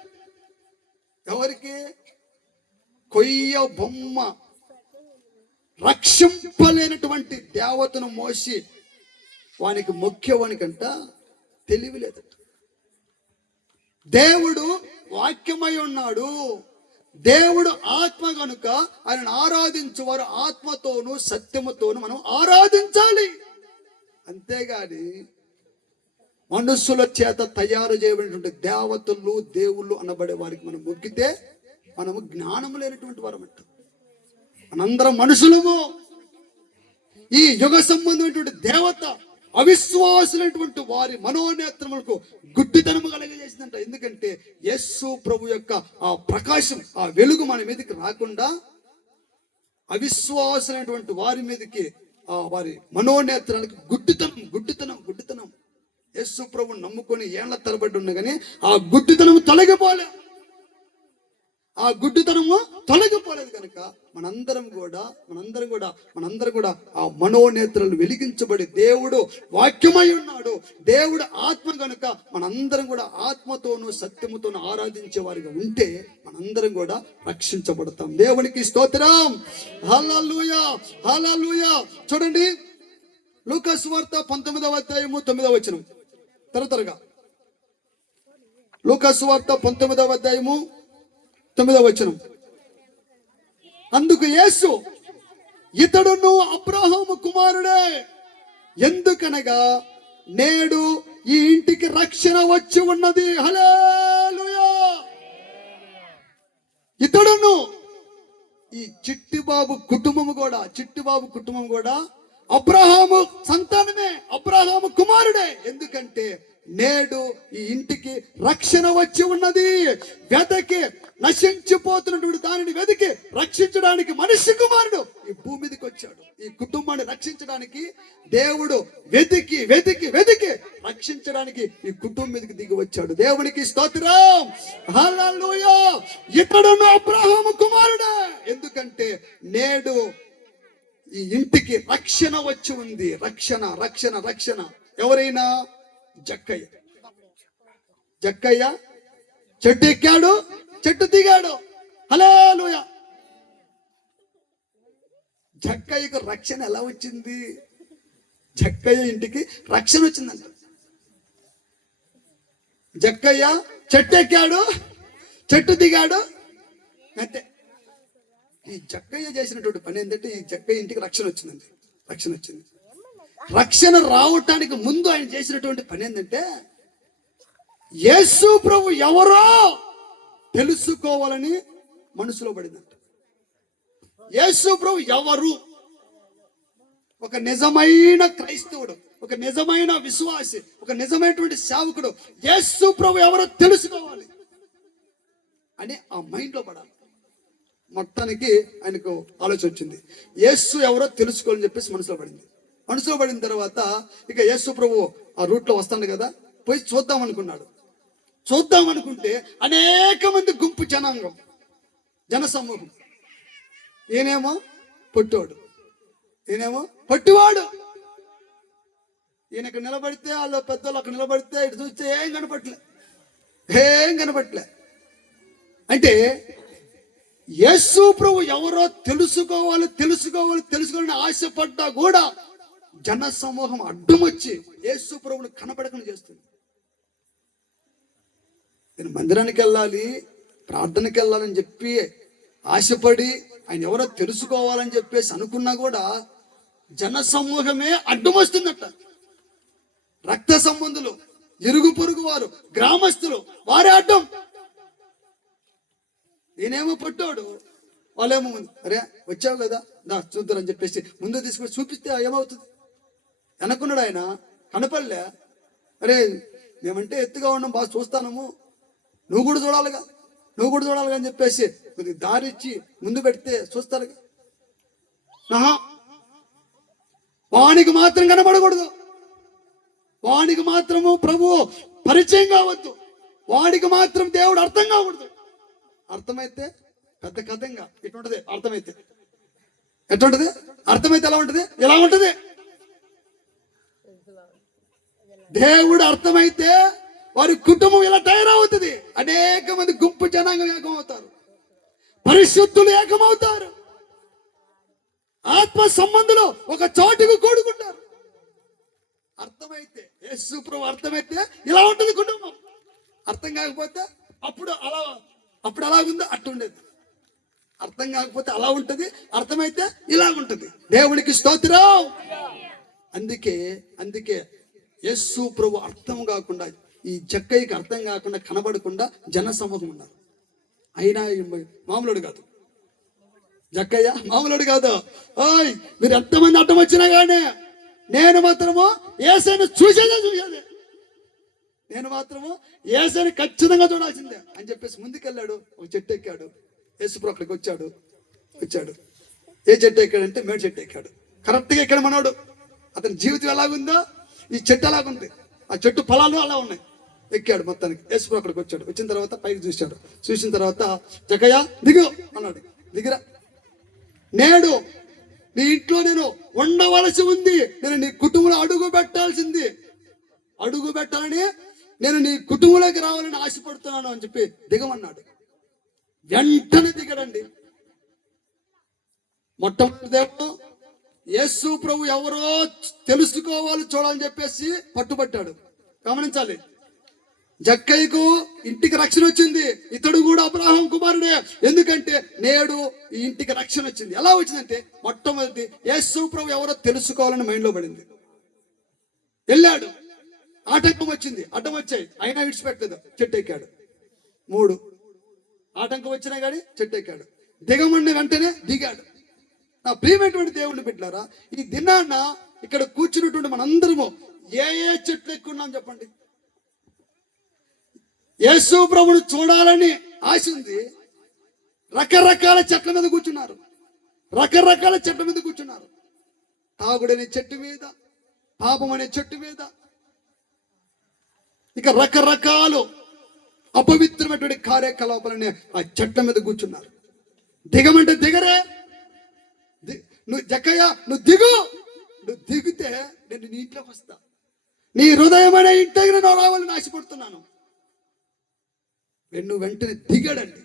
ఎవరికి? కొయ్య బొమ్మ రక్షింపలేనటువంటి దేవతను మోసి వానికి మొక్కేవానికంట తెలివి లేదట. దేవుడు వాక్యమై ఉన్నాడు, దేవుడు ఆత్మ కనుక ఆయనను ఆరాధించువారు ఆత్మతోను సత్యముతోను మనం ఆరాధించాలి. అంతేగాని మనుషుల చేత తయారు చేయబడినటువంటి దేవతలు దేవుళ్ళు అనబడే వారికి మనం మొక్కితే మనము జ్ఞానము లేనటువంటి వారు అంట. మనందరం మనుషులము. ఈ యుగ సంబంధమైనటువంటి దేవత అవిశ్వాసులైనటువంటి వారి మనోనేత్రములకు గుడ్డితనము కలగజేసిందంట. ఎందుకంటే యేసు ప్రభు యొక్క ఆ ప్రకాశం, ఆ వెలుగు మన మీదకి రాకుండా అవిశ్వాసులైనటువంటి వారి మీదకి ఆ వారి మనోనేత్రానికి గుడ్డితనం. యేసు ప్రభుని నమ్ముకొని ఏళ్ల తరబడి ఉన్నా కానీ ఆ గుడ్డితనము తొలగిపోలే. ఆ గుడ్డితనము తొలగిపోలేదు కనుక మనందరం కూడా ఆ మనోనేత్రాలు వెలిగించబడి దేవుడు వాక్యమై ఉన్నాడు, దేవుడు ఆత్మ కనుక మనందరం కూడా ఆత్మతోనూ సత్యముతోనూ ఆరాధించే వారిగా ఉంటే మనందరం కూడా రక్షించబడతాం. దేవునికి స్తోత్రం. హల్లెలూయా, హల్లెలూయా. చూడండి, లూకా సువార్త 19వ అధ్యాయము 9వ వచనం. త్వరగా లూకా సువార్త 19వ అధ్యాయము 9వ వచనం. అందుకు యేసు, ఇతడును అబ్రహాము కుమారుడే, ఎందుకనగా నేడు ఈ ఇంటికి రక్షణ వచ్చి ఉన్నది. హల్లెలూయా. ఇతడును, ఈ చిట్టిబాబు కుటుంబం కూడా అబ్రహాము సంతానమే, అబ్రహాము కుమారుడే. ఎందుకంటే నేడు ఈ ఇంటికి రక్షణ వచ్చి ఉన్నది. వెదకి నశించిపోతున్నటువంటి దానిని వెతికి రక్షించడానికి మనిషి కుమారుడు ఈ భూమి మీదకి వచ్చాడు. ఈ కుటుంబాన్ని రక్షించడానికి దేవుడు వెతికి రక్షించడానికి ఈ కుటుంబం మీదకి దిగి వచ్చాడు. దేవునికి స్తోత్రం. హల్లెలూయా. ఇతడును అబ్రహాము కుమారుడే, ఎందుకంటే నేడు ఈ ఇంటికి రక్షణ వచ్చి ఉంది. రక్షణ. ఎవరైనా? జక్కయ్య చెట్టు ఎక్కాడు, చెట్టు దిగాడు. హల్లెలూయా. జక్కయ్యకు రక్షణ ఎలా వచ్చింది? జక్కయ్య ఇంటికి రక్షణ వచ్చిందంట. జక్కయ్య చెట్టు ఎక్కాడు, చెట్టు దిగాడు, అంతే. ఈ జక్కయ్య చేసినటువంటి పని ఏంటంటే, ఈ జక్కయ్య ఇంటికి రక్షణ వచ్చింది. రక్షణ రావటానికి ముందు ఆయన చేసినటువంటి పని ఏంటంటే, యేసు ప్రభు ఎవరో తెలుసుకోవాలని మనసులో పడిందంట. యేసు ప్రభు ఎవరు? ఒక నిజమైన క్రైస్తవుడు, ఒక నిజమైన విశ్వాసి, ఒక నిజమైనటువంటి సేవకుడు యేసు ప్రభు ఎవరో తెలుసుకోవాలి అని ఆ మైండ్లో పడాలి. మొత్తానికి ఆయనకు ఆలోచన వచ్చింది, యేసు ఎవరో తెలుసుకోవాలని చెప్పేసి మనసులో పడిన తర్వాత ఇక యేసు ప్రభు ఆ రూట్లో వస్తాడు కదా, పోయి చూద్దాం అనుకుంటే అనేక మంది గుంపు జన సమూహం. ఈయనేమో పొట్టివాడు. ఈయన ఇక్కడ నిలబడితే, వాళ్ళు పెద్దలు అక్కడ నిలబడితే ఇటు చూస్తే ఏం కనపట్లే. అంటే యేసు ప్రభు ఎవరో తెలుసుకోవాలని ఆశపడ్డా కూడా జన సమూహం అడ్డం వచ్చి యేసు ప్రభుని కనపడకుండా చేస్తుంది. నేను మందిరానికి వెళ్ళాలి, ప్రార్థనకి వెళ్ళాలని చెప్పి ఆశపడి ఆయన ఎవరో తెలుసుకోవాలని చెప్పేసి అనుకున్నా కూడా జన సమూహమే అడ్డం వస్తుందట. రక్త సంబంధులు, ఇరుగు పొరుగు వారు, గ్రామస్తులు, వారే అడ్డం. నేనేమో పట్టాడు, వాళ్ళేమో అరే వచ్చావు కదా దా చూద్దారని చెప్పేసి ముందు తీసుకొని చూపిస్తే ఏమవుతుంది? వెనక్కున్నాడు ఆయన, కనపడలే. అరే మేమంటే ఎత్తుగా ఉన్నాం, బాగా చూస్తానము, నువ్వు కూడా చూడాలిగా, నువ్వు కూడా చూడాలి అని చెప్పేసి కొద్దిగా దారి ఇచ్చి ముందు పెడితే చూస్తారు. వానికి మాత్రం కనబడకూడదు, వానికి మాత్రము ప్రభు పరిచయం కావద్దు, వాడికి మాత్రం దేవుడు అర్థం కాకూడదు. అర్థమైతే పెద్ద కథంగా ఇటుంటది. అర్థమైతే ఎట్లుంటది? అర్థమైతే ఎలా ఉంటది? ఎలా ఉంటది? దేవుడు అర్థమైతే వారి కుటుంబం ఇలా తయారవుతుంది. అనేక మంది గుంపు జనాంగం ఏకమవుతారు, పరిశుద్ధులు ఏకమవుతారు, ఆత్మ సంబంధులు ఒక చోటుకు కూడుకుంటారు. అర్థమైతే, యేసు ప్రభు అర్థమైతే ఇలా ఉంటుంది కుటుంబం. అర్థం కాకపోతే అప్పుడు అలాగుందో అట్టుండేది. అర్థం కాకపోతే అలా ఉంటది, అర్థమైతే ఇలా ఉంటది. దేవునికి స్తోత్రం. అందుకే యేసు ప్రభు అర్థం కాకుండా, ఈ జక్కయ్యకి అర్థం కాకుండా, కనబడకుండా జన సమూహం ఉన్నారు. అయినా మామూలుడు కాదు జక్కయ్య, మామూలుడు కాదు. ఓయ్ మీరు ఎంతమంది అడ్డం వచ్చినా కానీ నేను మాత్రము యేసుని చూసేదే. నేను మాత్రము యేసుని ఖచ్చితంగా చూడాల్సిందే అని చెప్పేసి ముందుకెళ్ళాడు. ఒక చెట్టు ఎక్కాడు. యేసుప్రభు అక్కడికి వచ్చాడు. ఏ చెట్టు ఎక్కాడంటే మేడి చెట్టు ఎక్కాడు. కరెక్ట్గా ఎక్కాడు మనోడు. అతని జీవితం ఎలాగుందో ఈ చెట్టు అలాగుంది, ఆ చెట్టు ఫలాలు అలా ఉన్నాయి. ఎక్కాడు మొత్తానికి. యేసుప్రభు అక్కడికి వచ్చాడు. వచ్చిన తర్వాత పైకి చూశాడు. చూసిన తర్వాత జక్కయ్య దిగు అన్నాడు. దిగిరా, నేడు నీ ఇంట్లో నేను ఉండవలసి ఉంది, నేను నీ కుటుంబంలో అడుగు పెట్టాలని నేను నీ కుటుంబంలోకి రావాలని ఆశపడుతున్నాను అని చెప్పి దిగమన్నాడు. వెంటనే దిగడండి. మొట్టమొదటి యేసు ప్రభు ఎవరో తెలుసుకోవాలి, చూడాలని చెప్పేసి పట్టుబట్టాడు. గమనించాలి, జక్కయ్యకు ఇంటికి రక్షణ వచ్చింది. ఇతడు కూడా అబ్రాహాం కుమారుడే. ఎందుకంటే నేడు ఈ ఇంటికి రక్షణ వచ్చింది. ఎలా వచ్చిందంటే మొట్టమొదటి యేసు ప్రభు ఎవరో తెలుసుకోవాలని మైండ్లో పడింది. వెళ్ళాడు, ఆటంకం వచ్చింది, అడ్డం వచ్చాయి, అయినా విడిచిపెట్టలేదు, చెట్టు ఎక్కాడు. 3 ఆటంకం వచ్చినా కానీ చెట్టు ఎక్కాడు. దిగమండి వెంటనే దిగాడు. నా ప్రియమైనటువంటి దేవుడిని బిడ్డలారా, ఈ దినాన్న ఇక్కడ కూర్చున్నటువంటి మనందరము ఏ చెట్లు ఎక్కున్నాం చెప్పండి. యేసు ప్రభుని చూడాలని ఆశ ఉంది. రకరకాల చెట్ల మీద కూర్చున్నారు. తాగుడనే చెట్టు మీద, పాపం అనే చెట్టు మీద, ఇక రకరకాలు అపవిత్రమైనటువంటి కార్యకలాపాలనే ఆ చెట్ల మీద కూర్చున్నారు. దిగమంటే దిగరే. నువ్వు జక్కయ్య నువ్వు దిగు, నువ్వు దిగితే నేను నీ ఇంట్లోకి వస్తా, నీ హృదయం అనే ఇంటికి నేను రావాలని ఆశపడుతున్నాను. నువ్వు వెంటనే దిగాడండి.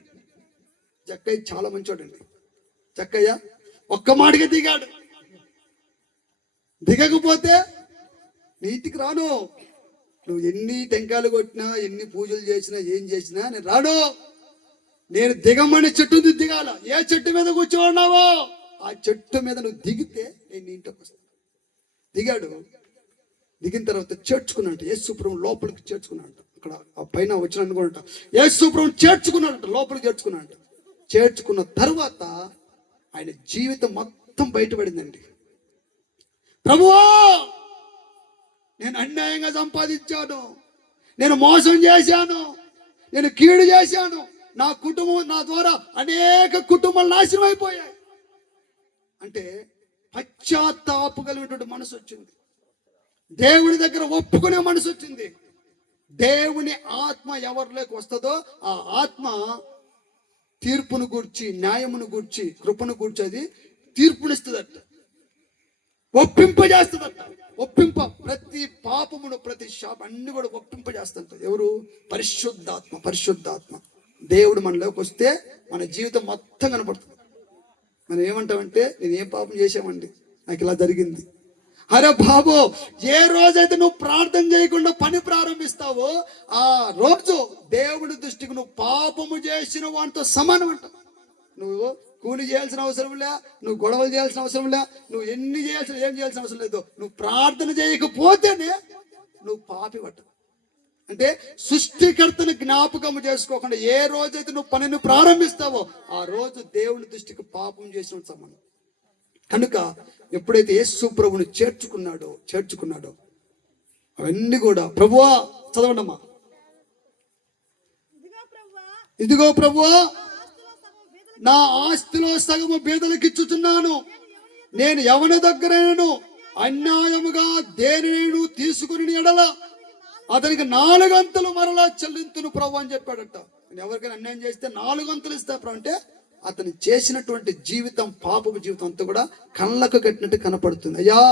జక్కయ్య చాలా మంచోడండి. జక్కయ్య ఒక్క మాటగా దిగాడు. దిగకపోతే నీ ఇంటికి రాను. నువ్వు ఎన్ని టెంకాయలు కొట్టినా, ఎన్ని పూజలు చేసినా, ఏం చేసినా నేను రాను. నేను దిగమని చెట్టు దిగాల. ఏ చెట్టు మీద కూర్చోన్నావో ఆ చెట్టు మీద నువ్వు దిగితే నేను నీ ఇంటికి వస్తాను. దిగాడు. దిగిన తర్వాత చేర్చుకున్నాడు. యేసు ప్రభు లోపలికి చేర్చుకున్నాడు. అక్కడ ఆ పైన వచ్చిన అనుకుంటా యేసు ప్రభు చేర్చుకున్నాడంట, లోపలికి చేర్చుకున్నాడు. చేర్చుకున్న తర్వాత ఆయన జీవితం మొత్తం బయటపడిందండి. ప్రభువా, నేను అన్యాయంగా సంపాదించాను, నేను మోసం చేశాను, నేను కీడు చేశాను, నా కుటుంబం నా ద్వారా అనేక కుటుంబాలు నాశనం అయిపోయాయి అంటే పశ్చాత్తాపం కలిగినటువంటి మనసు వచ్చింది. దేవుని దగ్గర ఒప్పుకునే మనసు వచ్చింది. దేవుని ఆత్మ ఎవరిలోకి వస్తుందో ఆ ఆత్మ తీర్పును గూర్చి, న్యాయమును గూర్చి, కృపను గూర్చి అది తీర్పునిస్తుందట, ఒప్పింపజేస్తుందట. ప్రతి పాపమును, ప్రతి శాపం అన్ని కూడా ఒప్పింపజేస్తుంట. ఎవరు? పరిశుద్ధాత్మ. దేవుడు మనలోకి వస్తే మన జీవితం మొత్తం కనపడుతుంది. మనం ఏమంటామంటే నేను ఏం పాపం చేశామండి, నాకు ఇలా జరిగింది. అరే బాబు, ఏ రోజైతే నువ్వు ప్రార్థన చేయకుండా పని ప్రారంభిస్తావో ఆ రోజు దేవుడి దృష్టికి నువ్వు పాపము చేసిన వాటితో సమానం అంట. నువ్వు కూలి చేయాల్సిన అవసరం లే, నువ్వు గొడవలు చేయాల్సిన అవసరం లే, నువ్వు ఏం చేయాల్సిన అవసరం లేదు. నువ్వు ప్రార్థన చేయకపోతేనే నువ్వు పాపి పట్ట. అంటే సృష్టికర్తను జ్ఞాపకం చేసుకోకుండా ఏ రోజైతే నువ్వు పనిని ప్రారంభిస్తావో ఆ రోజు దేవుని దృష్టికి పాపం చేసిన సమానం. కనుక ఎప్పుడైతే యేసు ప్రభువుని చేర్చుకున్నాడో అవన్నీ కూడా ప్రభువా చదవండమ్మా. ఇదిగో ప్రభువా, నా ఆస్తిలో సగము బీదలకు ఇచ్చుచున్నాను. నేను ఎవరి దగ్గరైనను అన్యాయముగా దేనిని తీసుకుని ఎడల అతనికి 4 అంతలు మరలా చెల్లింతును ప్రభు అని చెప్పాడట. నేను ఎవరికైనా అన్యాయం చేస్తే 4 అంతలు ఇస్తా ప్రభు అంటే అతను చేసినటువంటి జీవితం, పాపపు జీవితం అంతా కూడా కళ్ళకు కట్టినట్టు కనపడుతుంది. అయ్యా,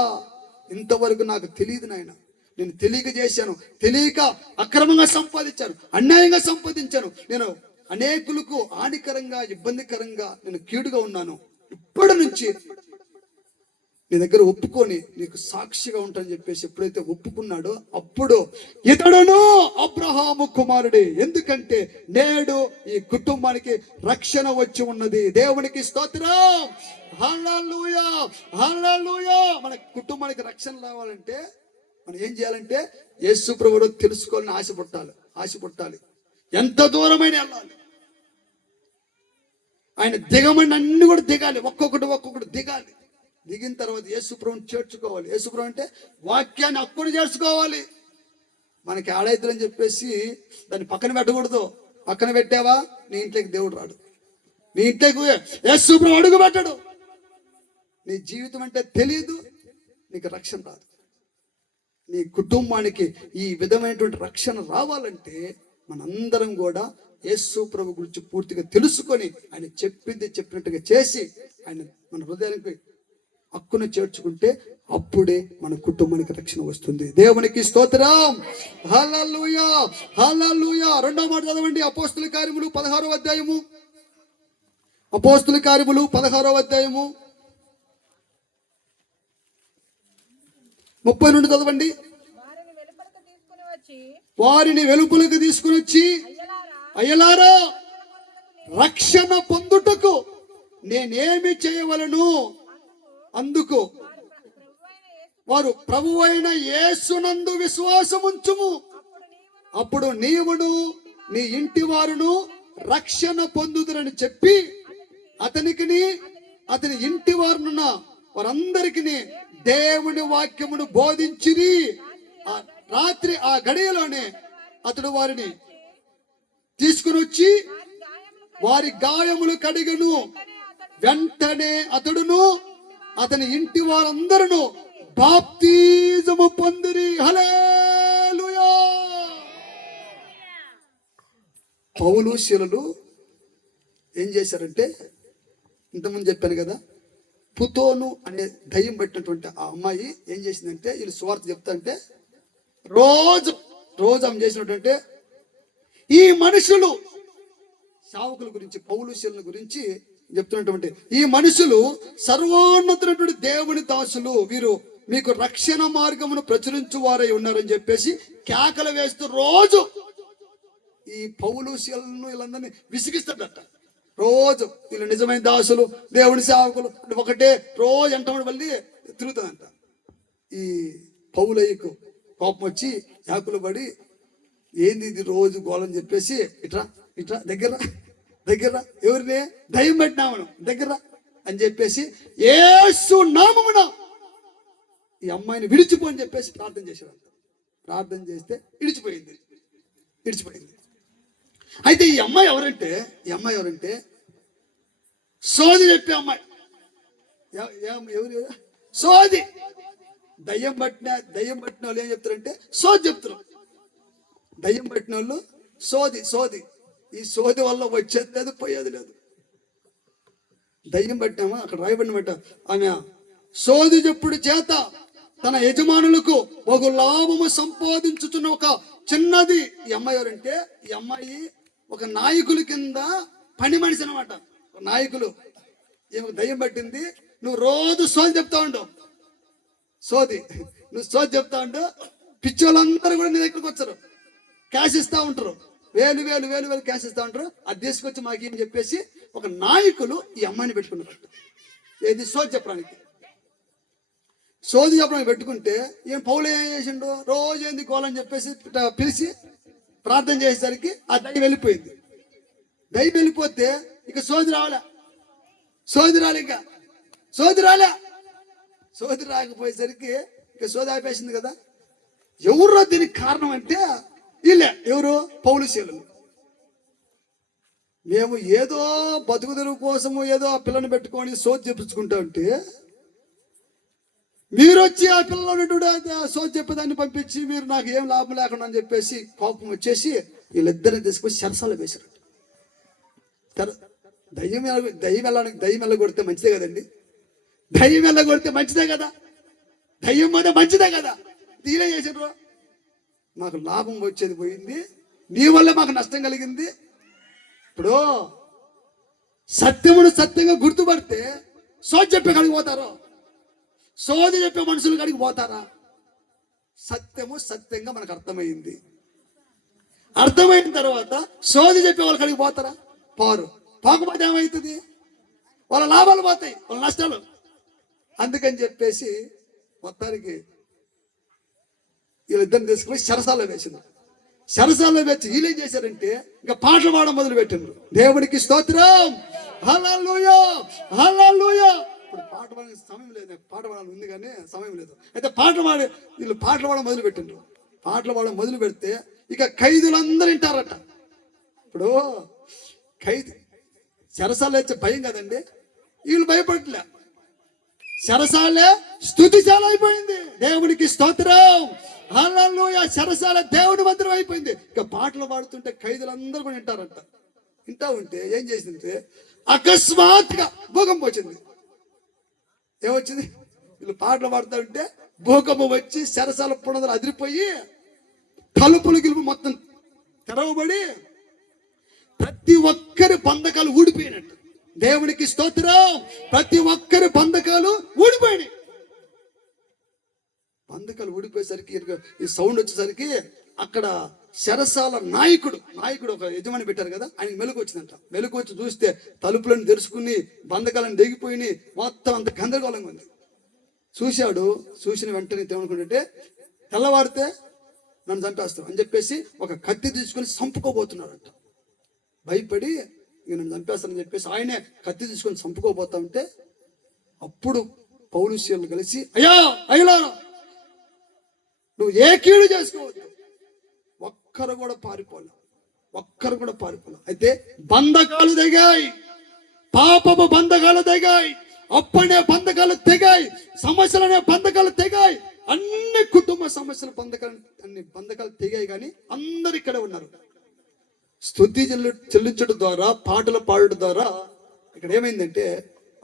ఇంతవరకు నాకు తెలియదు నాయన, నేను తెలియక చేశాను, తెలియక అక్రమంగా సంపాదించాను, అన్యాయంగా సంపాదించాను, నేను అనేకులకు హానికరంగా, ఇబ్బందికరంగా నేను కీడుగా ఉన్నాను. ఇప్పటి నుంచి నీ దగ్గర ఒప్పుకొని నీకు సాక్షిగా ఉంటానని చెప్పేసి ఎప్పుడైతే ఒప్పుకున్నాడో అప్పుడు ఇతడును అబ్రహాము కుమారుడే, ఎందుకంటే నేడు ఈ కుటుంబానికి రక్షణ వచ్చి ఉన్నది. దేవునికి స్తోత్రం, హల్లెలూయా, హల్లెలూయా. మన కుటుంబానికి రక్షణ రావాలంటే మనం ఏం చేయాలంటే యేసు ప్రభువును తెలుసుకోవాలని ఆశ పుట్టాలి. ఎంత దూరమైన వెళ్ళాలి, ఆయన దిగమని అన్ని కూడా దిగాలి, ఒక్కొక్కటి దిగాలి. దిగిన తర్వాత యేసుప్రభుని చేర్చుకోవాలి. యేసుప్రభు అంటే వాక్యాన్ని అప్పుడు చేర్చుకోవాలి. మనకి ఆడైతులని చెప్పేసి దాన్ని పక్కన పెట్టకూడదు. పక్కన పెట్టావా నీ ఇంట్లోకి దేవుడు రాడు, నీ ఇంట్లోకి యేసుప్రభు అడుగు పెట్టడు. నీ జీవితం అంటే తెలియదు, నీకు రక్షణ రాదు. నీ కుటుంబానికి ఈ విధమైనటువంటి రక్షణ రావాలంటే మనందరం కూడా యేసు ప్రభు గురించి పూర్తిగా తెలుసుకొని ఆయన చెప్పినట్టుగా చేసి ఆయన మన హృదయానికి హక్కును చేర్చుకుంటే అప్పుడే మన కుటుంబానికి రక్షణ వస్తుంది. దేవునికి స్తోత్రం, హల్లెలూయా, హల్లెలూయా. 2వ మాట చదవండి, అపోస్తుల కార్యములు 16వ అధ్యాయము. అపోస్తుల కార్యములు 16వ అధ్యాయము 30 నుండి చదవండి. వారిని వెలుపలకు తీసుకుని వచ్చి, అయ్యలారా, రక్షణ పొందుటకు నేనేమి చేయవలను? అందుకు వారు ప్రభువైన యేసునందు విశ్వాసముంచుము, అప్పుడు నీవును నీ ఇంటి వారును రక్షణ పొందుదురని చెప్పి అతని ఇంటి వారునున్న వారందరికీ దేవుని వాక్యమును బోధించిరి. రాత్రి ఆ గడియలోనే అతడు వారిని తీసుకుని వచ్చి వారి గాయములు కడిగను. వెంటనే అతడును అతని ఇంటి వారందరూ బాప్తిజము పొందిరి. హల్లెలూయా. పౌలు శీలలు ఏం చేశారంటే, ఇంతకుముందు చెప్పాను కదా, పుతోను అనే దయ్యం పెట్టినటువంటి ఆ అమ్మాయి ఏం చేసిందంటే, వీళ్ళు సువార్త చెప్తాంటే రోజు ఆమె చేసినటువంటి ఈ మనుషులు సేవకుల గురించి, పౌలు శీలల గురించి చెప్తున్నటువంటి ఈ మనుషులు సర్వోన్నతుడైనటువంటి దేవుని దాసులు, వీరు మీకు రక్షణ మార్గమును ప్రచురించు వారై ఉన్నారని చెప్పేసి కేకలు వేస్తూ రోజు ఈ పౌలు శీలను వీళ్ళందరినీ విసిగిస్తాడట. రోజు వీళ్ళు నిజమైన దాసులు, దేవుని సేవకులు అంటే ఒకటే రోజు ఎంటబడి మళ్ళీ తిరుగుతుందంట. ఈ పౌలయ్యకు కోపం వచ్చి యాకులు పడి, ఏంది ఇది రోజు గోలని చెప్పేసి, ఇట్రా దగ్గర ఎవరిని దయ్యం పెట్టినామను దగ్గర అని చెప్పేసి యేసు నామమున ఈ అమ్మాయిని విడిచిపో అని చెప్పేసి ప్రార్థన చేశాడంట. ప్రార్థన చేస్తే ఇడిచిపోయింది. అయితే ఈ అమ్మాయి ఎవరంటే సోది చెప్పే అమ్మాయి. ఎవరు సోది. దయ్యం పట్టిన వాళ్ళు ఏం చెప్తారంటే సోది చెప్తారు. దయ్యం పట్టిన వాళ్ళు సోది. ఈ సోది వల్ల వచ్చేది లేదు, పోయేది లేదు. దయ్యం పట్టామా అక్కడ రాయబడిన బట్ట, ఆమె సోది చెప్పుడు చేత తన యజమానులకు బహు లాభము సంపాదించుతున్న ఒక చిన్నది. ఈ అమ్మాయి ఎవరంటే, ఈ అమ్మాయి ఒక నాయకుల కింద పని మనిషి అనమాట. నాయకులు ఈమెకు దయ్యం పట్టింది. నువ్వు రోజు సోది చెప్తా ఉండు, నువ్వు సోది చెప్తా ఉండు. పిచ్చోళ్ళందరూ కూడా నీ దగ్గరకు వచ్చారు, క్యాష్ ఇస్తా ఉంటారు, వేలు క్యాష్ ఇస్తా ఉంటారు. అది తీసుకొచ్చి మాకేం చెప్పేసి ఒక నాయకులు ఈ అమ్మాయిని పెట్టుకున్నారు. ఏది సోది చెప్పడానికి పెట్టుకుంటే ఏం పౌలు ఏం చేసిండు, రోజు ఏంది గోలని చెప్పేసి పిలిచి ప్రార్థన చేసేసరికి ఆ దయ్యం వెళ్ళిపోయింది. దయ్యం వెళ్ళిపోతే ఇక సోది రాలే. సోది రాకపోయేసరికి ఇక సోది ఆపేసింది కదా. ఎవరో దీనికి కారణం అంటే వీళ్ళే. ఎవరు? పౌలు శీలలు. మేము ఏదో బతుకు తెరువు కోసము ఏదో ఆ పిల్లని పెట్టుకొని సోది చెప్పించుకుంటా ఉంటే మీరు వచ్చి ఆ పిల్లలు సోది చెప్పేదాన్ని పంపించి మీరు నాకు ఏం లాభం లేకుండా అని చెప్పేసి కోపం వచ్చేసి వీళ్ళిద్దరిని తీసుకొని సరసాలు వేశారు. దయ్యం వెళ్ళగొడితే మంచిదే కదండి, దయ్యం వెళ్ళగొడితే మంచిదే కదా, దయ్యం మీద మంచిదే కదా. తీరే చేసారు, మాకు లాభం వచ్చేది పోయింది, నీ వల్ల మాకు నష్టం కలిగింది. ఇప్పుడు సత్యమును సత్యంగా గుర్తుపడితే సోది చెప్పే కాడికి పోతారు, సోది చెప్పే మనుషులు కాడికి పోతారా? సత్యము సత్యంగా మనకు అర్థమైంది, అర్థమైన తర్వాత సోది చెప్పే వాళ్ళ కాడికి పోతారా? పోరు. పోకపోతే ఏమవుతుంది? వాళ్ళ లాభాలు పోతాయి, వాళ్ళ నష్టాలు. అందుకని చెప్పేసి మొత్తానికి వీళ్ళిద్దరిని తీసుకుని సరసాల్లో వేసింది. సరసాల్లో వేసి వీళ్ళేం చేశారంటే ఇంకా పాటలు పాడడం మొదలు పెట్టిండ్రు. దేవునికి స్తోత్రం, హల్లెలూయా హల్లెలూయా. ఇప్పుడు పాట పాడడానికి సమయం లేదు, పాట పాడాలని ఉంది కానీ సమయం లేదు. అయితే వీళ్ళు పాటలు పాడడం మొదలు పెట్టిండ్రు. పాటలు పాడడం మొదలు పెడితే ఇక ఖైదీలందరూ వింటారట. ఇప్పుడు ఖైదీ సరసాలు వచ్చే భయం కదండి, వీళ్ళు భయపడలే. సరసాలే స్తుతిశాల అయిపోయింది. దేవునికి స్తోత్రం, హల్లెలూయా. సరసాల దేవుని మందిరం అయిపోయింది. ఇక పాటలు పాడుతుంటే ఖైదీలందరూ కూడా వింటారంట. వింటా ఉంటే ఏం చేసిందంటే అకస్మాత్తుగా భూకంపం వచ్చింది. ఏమొచ్చింది? వీళ్ళు పాటలు పాడుతూ ఉంటే భూకంపం వచ్చి సరసాల పునదలు అదిరిపోయి తలుపులు గిలుపు మొత్తం తెరవబడి ప్రతి ఒక్కరి బంధకాలు ఊడిపోయినట్టు. దేవునికి స్తోత్రం, ప్రతి ఒక్కరి బంధకాలు ఊడిపోయినాయి. బంధకాలు ఊడిపోయేసరికి ఈ సౌండ్ వచ్చేసరికి అక్కడ శరసాల నాయకుడు ఒక యజమాని పెట్టారు కదా, ఆయనకి మెలకు వచ్చిందంట. మెలకు వచ్చి చూస్తే తలుపులను తెరుచుకుని బంధకాలను దిగిపోయి మొత్తం అంత గందరగోళంగా ఉంది. చూశాడు. చూసిన వెంటనే ఏమనుకుంటే తెల్లవారితే నన్ను చంపేస్తాం అని చెప్పేసి ఒక కత్తి తీసుకుని చంపుకోబోతున్నాడంట. భయపడి ఇక నన్ను చంపేస్తానని చెప్పేసి ఆయనే కత్తి తీసుకొని చంపుకోబోతా ఉంటే అప్పుడు పౌలుష్యులు కలిసి అయ్యా నువ్వు ఏ కీడు చేసుకోవద్దు. ఒక్కరు కూడా పారిపోలే. అయితే బంధకాలు తెగాయి, పాపపు బంధకాలు తెగాయి, అప్పనే బంధకాలు తెగాయి, సమస్యలనే బంధకాలు తెగాయి, అన్ని కుటుంబ సమస్యల అన్ని బంధకాలు తెగాయి. కానీ అందరు ఇక్కడే ఉన్నారు. స్తుతి చెల్లించడం ద్వారా, పాటలు పాడడం ద్వారా ఇక్కడ ఏమైందంటే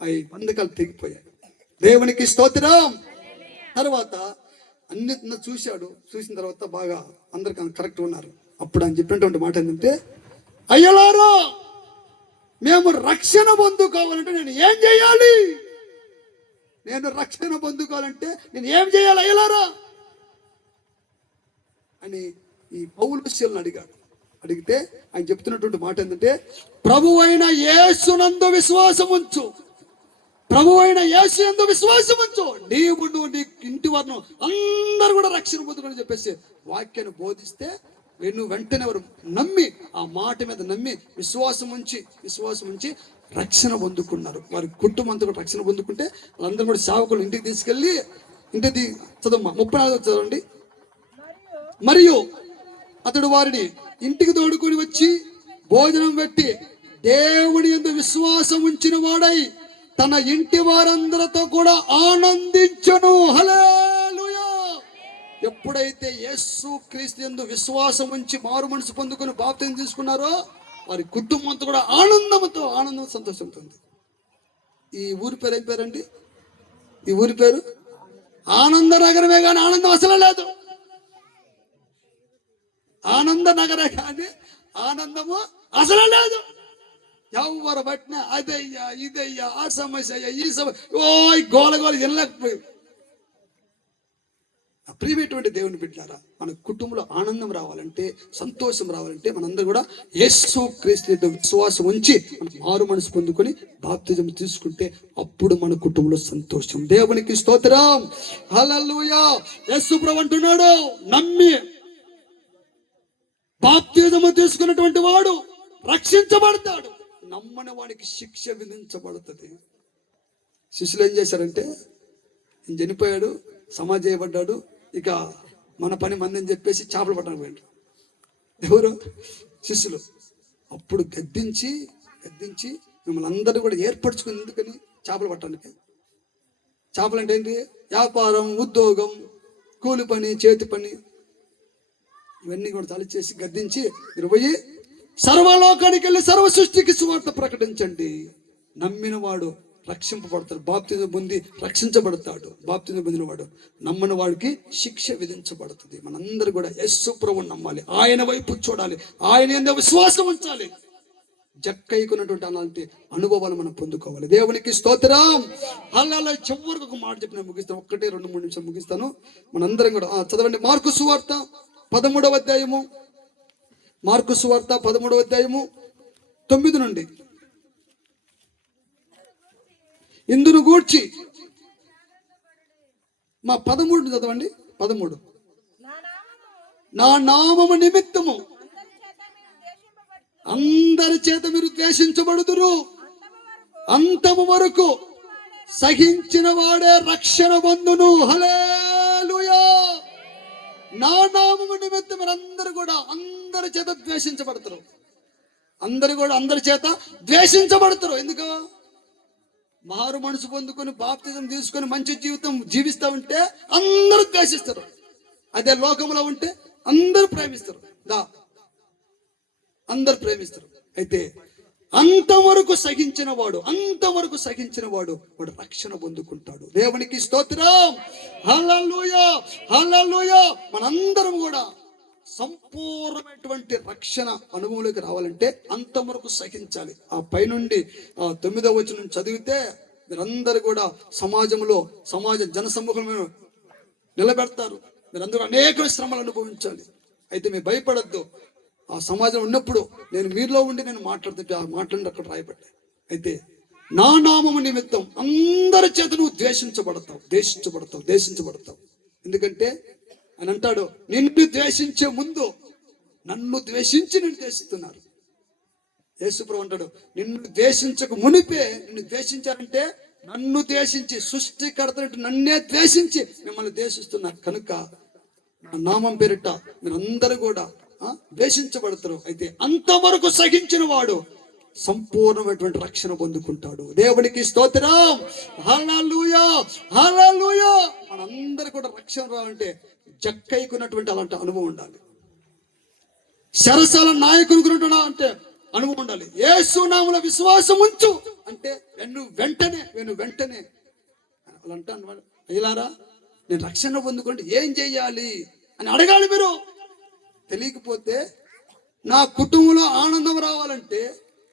అవి బంధకాలు తెగిపోయాయి. దేవునికి స్తోత్రం. తర్వాత అన్ని చూసిన తర్వాత బాగా అందరికి కరెక్ట్ ఉన్నారు. అప్పుడు ఆయన చెప్పినటువంటి మాట ఏంటంటే, అయ్యలారా మేము రక్షణ పొందుకోవాలంటే నేను ఏం చేయాలి? నేను ఏం చేయాలి అయ్యలారా అని ఈ పౌలుష్యులను అడిగితే ఆయన చెప్తున్నటువంటి మాట ఏంటంటే, ప్రభువైన యేసునందు విశ్వాసం ఉంచు, నీవు నీ ఇంటి వారిని అందరూ కూడా రక్షణ పొందుకొని చెప్పేసి వాక్యాన్ని బోధిస్తే నువ్వు వెంటనే వారు నమ్మి, ఆ మాట మీద నమ్మి విశ్వాసం ఉంచి రక్షణ పొందుకున్నారు. వారి కుటుంబం అంతా కూడా రక్షణ పొందుకుంటే వాళ్ళందరూ కూడా సేవకులు ఇంటికి తీసుకెళ్ళి చదవమ్మా 34 చదవండి. మరియు అతడు వారిని ఇంటికి తోడుకొని వచ్చి భోజనం పెట్టి దేవుని యందు విశ్వాసం ఉంచిన వాడై తన ఇంటి వారందరితో కూడా ఆనందించును. హల్లెలూయా. ఎప్పుడైతే యేసు క్రీస్తు యందు విశ్వాసం ఉంచి మారు మనసు పొందుకొని బాప్తిసం తీసుకున్నారో వారి కుటుంబంతో కూడా ఆనందం సంతోషంతో ఉంది. ఈ ఊరి పేరు ఏం పేరండి? ఈ ఊరి పేరు ఆనంద నగరమే, కానీ ఆనందం అసలు లేదు. ఆనంద నగరే కానీ ఆనందము అసలు లేదు. ఎవరు పట్టినా అదయ్యా ఇదయ్యా, ఆ సమస్య అయ్యా, ఈ సమస్య, గోల వినలేకపోయి. ప్రియమైనటువంటి దేవుని బిడ్డలారా, మన కుటుంబంలో ఆనందం రావాలంటే, సంతోషం రావాలంటే మనందరూ కూడా యేసు క్రీస్తు విశ్వాసం ఉంచి మారు మనసు పొందుకొని బాప్తిజం తీసుకుంటే అప్పుడు మన కుటుంబంలో సంతోషం. దేవునికి స్తోత్రం, హల్లెలూయా. యేసు ప్రభు అంటున్నాడు, నమ్మి బాప్తిజము తీసుకున్నటువంటి వాడు రక్షించబడతాడు, నమ్మని వాడికి శిక్ష విధించబడుతుంది. శిష్యులు ఏం చేశారంటే, ఈయన చనిపోయాడు, సమాధి చేయబడ్డాడు, ఇక మన పని మంది అని చెప్పేసి చేపలు పట్టడానికి పోయాడు. ఎవరు? శిష్యులు. అప్పుడు గద్దించి మిమ్మల్ని అందరూ కూడా ఏర్పరచుకుని, ఎందుకని? చేపలు పట్టడానికి. చేపలు అంటే ఏంటి? వ్యాపారం, ఉద్యోగం, కూలి పని, చేతి పని, ఇవన్నీ కూడా తలిచేసి గద్దించి, మీరు పోయి సర్వలోకానికి వెళ్ళి సర్వ సృష్టికి సువార్త ప్రకటించండి. నమ్మిన వాడు రక్షింపబడతాడు, బాప్తిజం పొంది రక్షించబడతాడు. బాప్తిజం పొందిన వాడు, నమ్మని వాడికి శిక్ష విధించబడుతుంది. మనందరూ కూడా యేసు ప్రభువుని నమ్మాలి, ఆయన వైపు చూడాలి, ఆయన యందు విశ్వాసం ఉంచాలి. జక్కయ్యకున్నటువంటి అలాంటి అనుభవాలు మనం పొందుకోవాలి. దేవునికి స్తోత్రం. అలా చివరికి ఒక మాట చెప్పి నేను ముగిస్తాను, 1-2-3 నిమిషాలు ముగిస్తాను. మనందరం కూడా చదవండి. మార్కు సువార్త 13వ అధ్యాయము, మార్కు సువార్త 13వ అధ్యాయము 9 నుండి. ఇందును గూర్చి మా 13 చదవండి. 13, నా నామము నిమిత్తము అందరి చేత మీరు ద్వేషించబడుదురు, అంతము వరకు సహించిన వాడే రక్షణ పొందును. హల్లెలూయా. నా నామము నిమిత్తం మీరు అందరు కూడా అందరి చేత ద్వేషించబడతారు. అందరు కూడా అందరి చేత ద్వేషించబడతారు. ఎందుకు? మారు మనసు పొందుకొని బాప్తిజం తీసుకొని మంచి జీవితం జీవిస్తూ ఉంటే అందరూ ద్వేషిస్తారు. అదే లోకంలో ఉంటే అందరూ ప్రేమిస్తారు. అందరు ప్రేమిస్తారు. అయితే అంతవరకు సహించిన వాడు వాడు రక్షణ పొందుకుంటాడు. దేవునికి స్తోత్రం. హల్లెలూయా, హల్లెలూయా. మనందరం కూడా సంపూర్ణమైనటువంటి రక్షణ అనుభవంలోకి రావాలంటే అంతవరకు సహించాలి. ఆ పైనుండి 9వ వచనం చదివితే మీరందరూ కూడా సమాజ జన సమూహంలో నిలబెడతారు. మీరందరూ అనేక శ్రమలు అనుభవించాలి. అయితే మీరు భయపడద్దు. ఆ సమాజం ఉన్నప్పుడు నేను మీలో ఉండి నేను మాట్లాడుతుంటే ఆ మాట్లాడి అక్కడ రాయబడ్డాయి. అయితే నా నామము నిమిత్తం అందరి చేత నువ్వు ద్వేషించబడతావు. ఎందుకంటే అని అంటాడు, నిన్ను ద్వేషించే ముందు నన్ను ద్వేషించి నిన్ను ద్వేషిస్తున్నారు. యేసుప్రభు అంటాడు, నిన్ను ద్వేషించక మునిపే నిన్ను ద్వేషించారంటే నన్ను ద్వేషించి, సృష్టికర్త నన్నే ద్వేషించి మిమ్మల్ని ద్వేషిస్తున్నారు. కనుక నా నామం పేరిట మీరందరూ కూడా ద్వేషించబడతారు. అయితే అంతవరకు సహించిన వాడు సంపూర్ణమైనటువంటి రక్షణ పొందుకుంటాడు. దేవునికి స్తోత్రం. హల్లెలూయా, హల్లెలూయా. మనందరూ కూడా రక్షణ రావాలంటే జక్కయ్యకున్నటువంటి అలాంటి అనుభవం ఉండాలి. సరసాల నాయకునికి అంటే అనుభవం ఉండాలి. యేసు నామములో విశ్వాసం ఉంచు అంటే వెంటనే అలా అంటాను. అయ్యలారా, నేను రక్షణ పొందుకుంటే ఏం చెయ్యాలి అని అడగాలి. మీరు తెలియకపోతే, నా కుటుంబంలో ఆనందం రావాలంటే,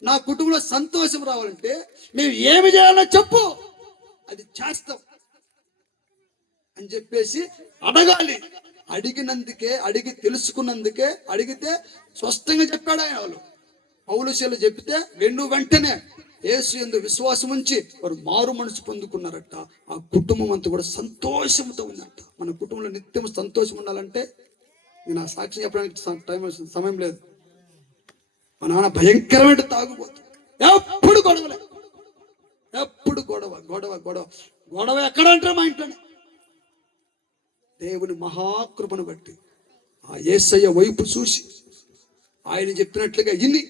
నా కుటుంబంలో సంతోషం రావాలంటే మేము ఏమి చేయాలో చెప్పు, అది చేస్తాం అని చెప్పేసి అడగాలి. అడిగి తెలుసుకున్నందుకే, అడిగితే స్పష్టంగా చెప్పాడు ఆయన. వాళ్ళు పౌలుశీలు చెప్తే వెంటనే యేసు యందు విశ్వాసం ఉంచి వారు మారు మనసు పొందుకున్నారట. ఆ కుటుంబం అంతా కూడా సంతోషంతో ఉందట. మన కుటుంబంలో నిత్యం సంతోషం ఉండాలంటే, నేను ఆ సాక్షి చెప్పడానికి సమయం లేదు. మా నాన్న భయంకరమైన తాగుబోతు, ఎప్పుడు గొడవలే, ఎప్పుడు గొడవ ఎక్కడంటారు? మా ఇంట్లోనే. దేవుని మహాకృపను బట్టి ఆ యేసయ్య వైపు చూసి ఆయన చెప్పినట్లుగా ఇన్ని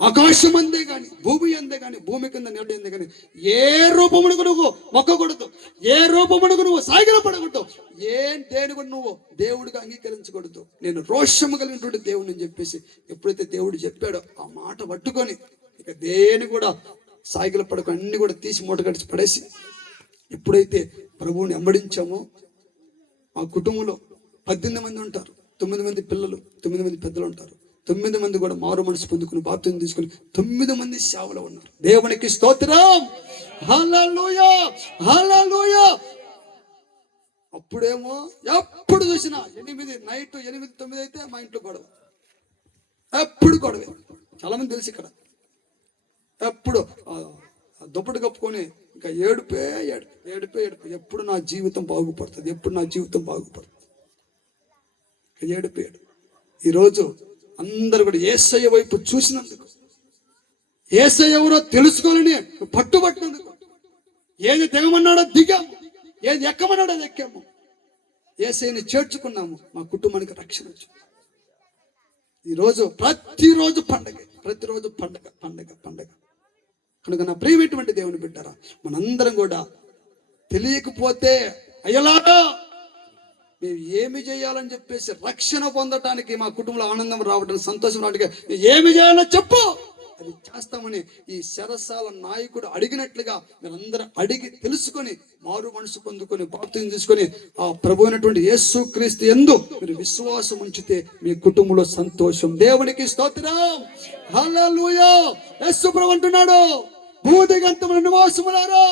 ఆకాశం అందే గాని, భూమి అందే గాని, భూమి కింద నీడ అందే గాని ఏ రూపమునకు నువ్వు మొక్కకూడదు, ఏ రూపమునకు నువ్వు సాగిలపడకూడదు, దేని కూడా నువ్వు దేవుడిగా అంగీకరించకూడదు. నేను రోషము కలిగినటువంటి దేవుడిని అని చెప్పేసి ఎప్పుడైతే దేవుడు చెప్పాడో ఆ మాట పట్టుకొని ఇక దేని కూడా సాగిల పడకు, అన్ని కూడా తీసి మూట కడిచి పడేసి ఎప్పుడైతే ప్రభువుని వెంబడించామో, మా కుటుంబంలో 18 మంది ఉంటారు. 9 మంది పిల్లలు, 9 మంది పెద్దలు ఉంటారు. 9 మంది కూడా మారు మనసు పొందుకుని బాప్తిజం తీసుకుని 9 మంది సేవలో ఉన్నారు. దేవునికి స్తోత్రం. హల్లెలూయా, హల్లెలూయా. అప్పుడేమో ఎప్పుడు చూసినా 8 నైట్ 8, 9 అయితే మా ఇంట్లో గొడవ, ఎప్పుడు గొడవే. చాలా మంది తెలుసు ఇక్కడ. ఎప్పుడు దుప్పటి కప్పుకొని ఇంకా ఏడుపే. ఎప్పుడు నా జీవితం బాగుపడుతుంది, ఏడుపే. ఈరోజు అందరు కూడా యేసయ్య వైపు చూసినందుకు, యేసయ్య ఎవరో తెలుసుకోవాలని పట్టుబట్టినందుకు, ఏది దిగమన్నాడో దిగాము, ఏది ఎక్కమన్నాడో అది ఎక్కాము, యేసయ్యని చేర్చుకున్నాము. మా కుటుంబానికి రక్షణ వచ్చింది. ఈరోజు ప్రతిరోజు పండగే. ప్రతిరోజు పండగ పండగ పండగ. కనుక నా ప్రియమైనటువంటి దేవుని బిడ్డరా, మనందరం కూడా తెలియకపోతే అయ్యలారా మేము ఏమి చేయాలని చెప్పేసి రక్షణ పొందటానికి, మా కుటుంబంలో ఆనందం రావడానికి, సంతోషం రావడానికి ఏమి చేయాలో చెప్పు, అది చేస్తామని ఈ చెరసాల నాయకుడు అడిగినట్లుగా మీరందరూ అడిగి తెలుసుకొని మారు మనసు పొందుకొని బాప్తిజం తీసుకొని ఆ ప్రభు అయినటువంటి యేసు క్రీస్తు యందు మీరు విశ్వాసం ఉంచితే మీ కుటుంబంలో సంతోషం. దేవునికి స్తోత్రం, హల్లెలూయా. యేసు ప్రభు అంటున్నాడు, భూదిగంతముల నివాసములారా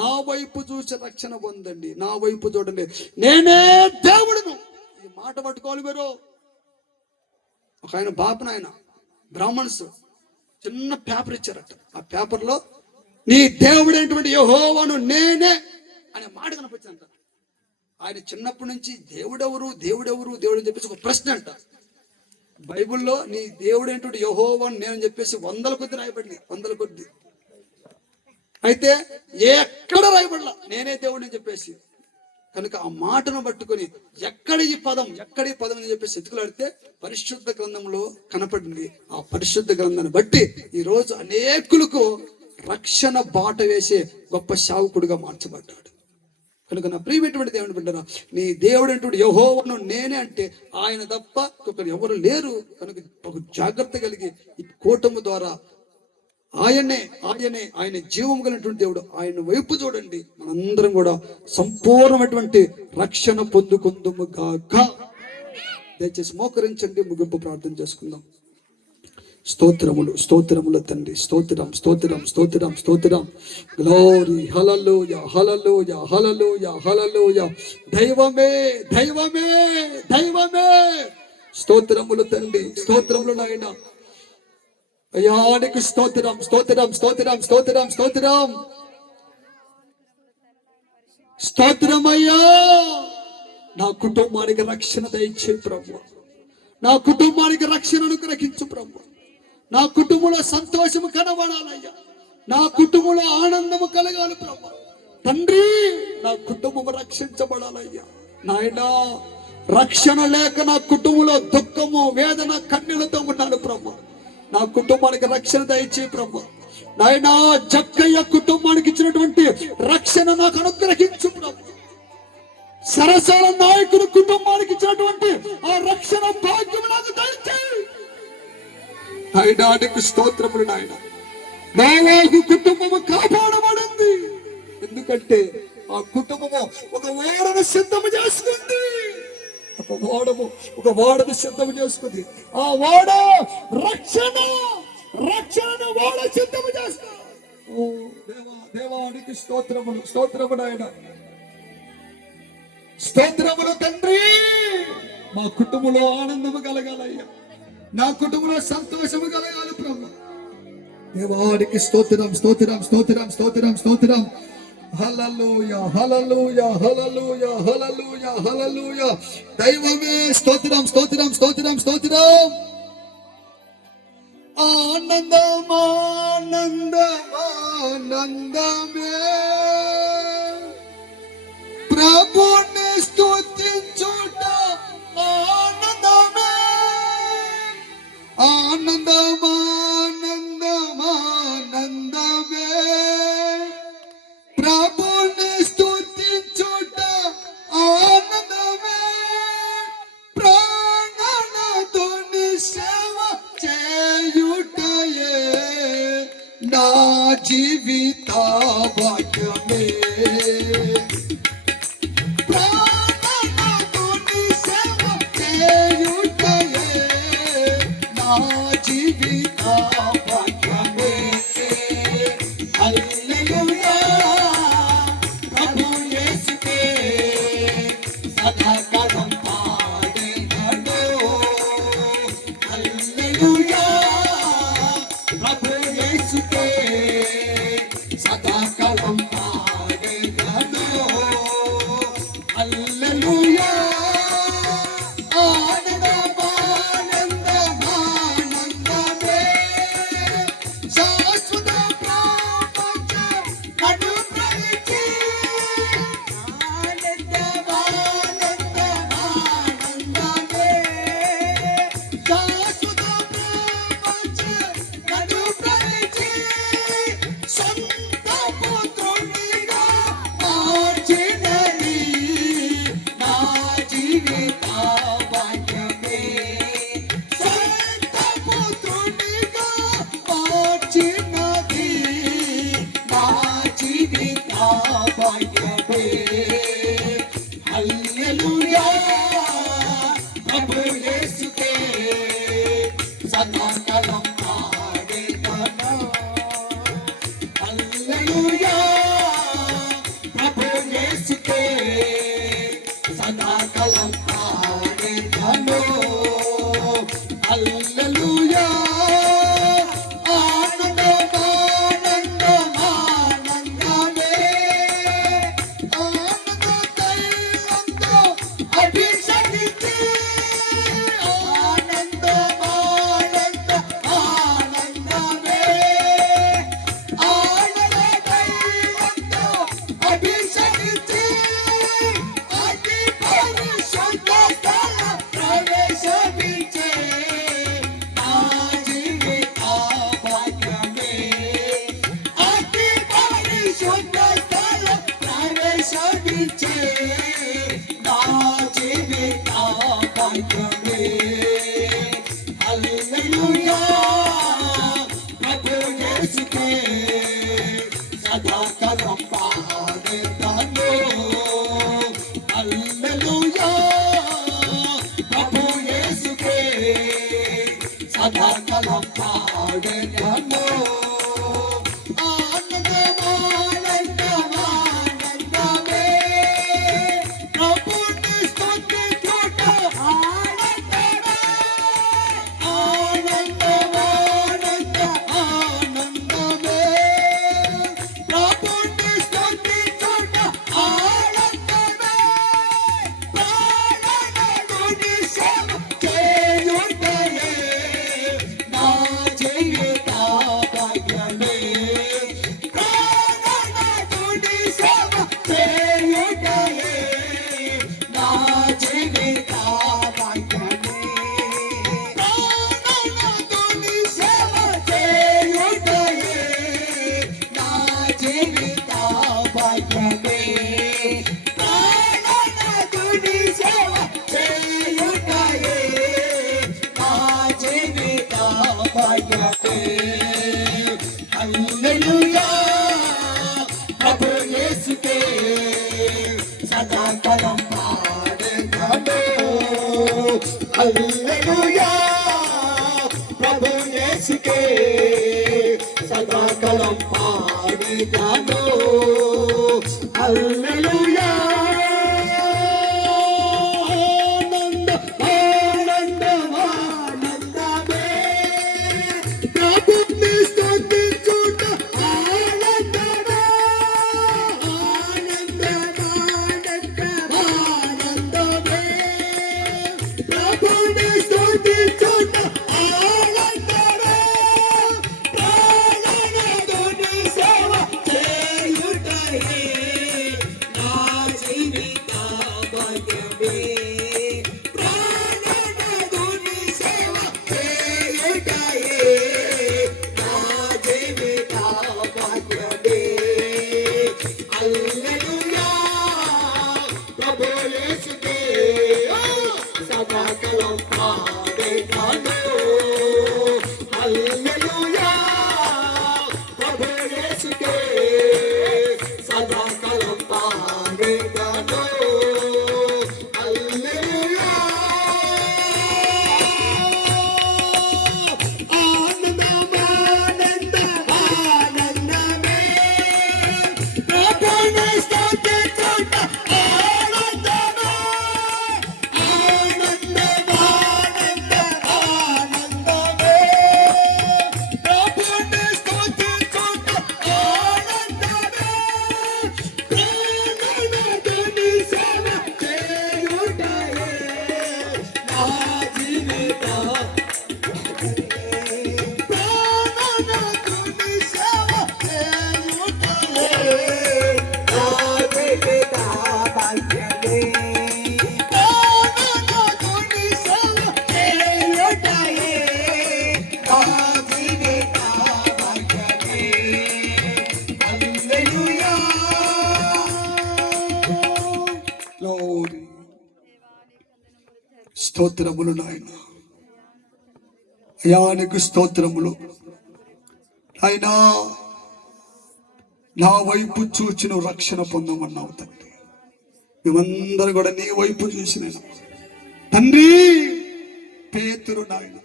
నా వైపు చూసి రక్షణ పొందండి, నా వైపు చూడండి, నేనే దేవుడును. ఈ మాట పట్టుకోవాలి మీరు. ఒక ఆయన బాపనాయన బ్రాహ్మణ్స్ చిన్న పేపర్ ఇచ్చారట. ఆ పేపర్లో నీ దేవుడైనటువంటి యెహోవాను నేనే అనే మాట కనిపించంట. ఆయన చిన్నప్పటి నుంచి దేవుడెవరు దేవుడెవరు దేవుడు అని చెప్పేసి ఒక ప్రశ్న అంట. బైబిల్లో నీ దేవుడైనటువంటి యెహోవాను నేను చెప్పేసి 100 కొద్ది రాయబడింది, 100 కొద్ది. అయితే ఎక్కడ రాయబడలా నేనే దేవుడు అని చెప్పేసి. కనుక ఆ మాటను పట్టుకొని ఎక్కడ ఈ పదం అని చెప్పేసి ఎత్తుకులాడితే పరిశుద్ధ గ్రంథంలో కనపడింది. ఆ పరిశుద్ధ గ్రంథాన్ని బట్టి ఈ రోజు అనేకులకు రక్షణ బాట వేసే గొప్ప సేవకుడుగా మార్చబడ్డాడు. కనుక నా ప్రియమైనటువంటి దేవుని బిడ్డరా, నీ దేవుడైనటువంటి యెహోవాను నేనే అంటే ఆయన తప్ప ఒకరు ఎవరు లేరు. కనుక ఒక జాగ్రత్త కలిగి ఈ కూటమి ద్వారా ఆయన జీవం కలిగినటువంటి దేవుడు, ఆయన వైపు చూడండి. మనందరం కూడా సంపూర్ణమైనటువంటి రక్షణ పొందుకుందుము గాక. దయచేసి మోకరించండి, ముగింపు ప్రార్థన చేసుకుందాం. స్తోత్రములు స్తోత్రములు తండ్రి, స్తోత్రం స్తోత్రం స్తోత్రం స్తోత్రం. గ్లోరీ, హల్లెలూయా హల్లెలూయా హల్లెలూయా హల్లెలూయా. దైవమే దైవమే దైవమే. స్తోత్రములు తండ్రి, స్తోత్రములు నాయన. అయ్యానికి స్తోత్రం స్తోత్రం స్తోత్రం స్తోత్రం స్తోత్రం స్తోత్రమయ్యా. నా కుటుంబానికి రక్షణ దయచే ప్రభు, నా కుటుంబానికి రక్షణను గ్రహించు ప్రభు. నా కుటుంబంలో సంతోషము కనబడాలయ్యా, నా కుటుంబంలో ఆనందము కలగాలి ప్రభు. తండ్రి, నా కుటుంబము రక్షించబడాలయ్యా నాయనా. రక్షణ లేక నా కుటుంబంలో దుఃఖము వేదన కన్నీళ్లతో ఉన్నాను ప్రభు. నా కుటుంబానికి రక్షణ దయచే ప్రభు. నాయనా, జక్కయ్య కుటుంబానికి ఇచ్చినటువంటి రక్షణ నాకు అనుగ్రహించు ప్రభు. సరసాల నాయకుడు కుటుంబానికి ఇచ్చినటువంటి ఆ రక్షణ భాగ్యం నాకు దయచేయి. నాయనానికి స్తోత్రములు నాయన. నాయకు కుటుంబము కాపాడబడింది. ఎందుకంటే ఆ కుటుంబము ఒక ఓడను సిద్ధము చేసుకుంది. ఒక ఓడను సిద్ధము చేసుకుంది. ఆ ఓడ రక్షణను ఓడ సిద్ధము చేస్తా. ఓ దేవానికి స్తోత్రములు స్తోత్రములు ఆయన. స్తోత్రములు తండ్రి. మా కుటుంబంలో ఆనందము కలగాలయ్యా, నా కుటుంబంలో సంతోషము కలగాలి ప్రభు. దేవానికి స్తోత్రం స్తోత్రం స్తోత్రం స్తోత్రం స్తోత్రం. హల్లెలూయా హల్లెలూయా హల్లెలూయా హల్లెలూయా హల్లెలూయా. దైవమే స్తోత్రం స్తోత్రం స్తోత్రం స్తోత్రం. ఆనందం ఆనందం ఆనందమే ప్రభుని స్తుతించుట. ఆనందమే ఆనందం ఆనందం ఆనందమే ప్రభుని స్తుతించుట. ఆనందమే ప్రాణనాథుని సేవ చేయుటయే నా జీవిత భాగ్యం. సదాకాలం పాడేదను. హల్లెలూయా సదాకాలం పాడేదను. హల్లెలూయా ప్రభు యేసుకే సదాకాలం పాడేదను. హల్లెలూయా ప్రభు యేసుకే సదాకాలం పాడేదను. హల్లెలూయా ప్రభు యేసుకే సదాకాలం పాడేదను. హల్లెలూయా సదాకాలం పాడేదను. హల్లెలూయా ప్రభు యేసుకే సదాకాలం పాడేదను. హల్లెలూయా ఆనందమే ప్రభుని స్తుతించుట స్తోత్రములు నాయన. అయానికి స్తోత్రములు ఆయన. నా వైపు చూచిన రక్షణ పొందమన్నావు తండ్రి. మేమందరూ కూడా నీ వైపు చూసిన తండ్రి. పేతురు నాయన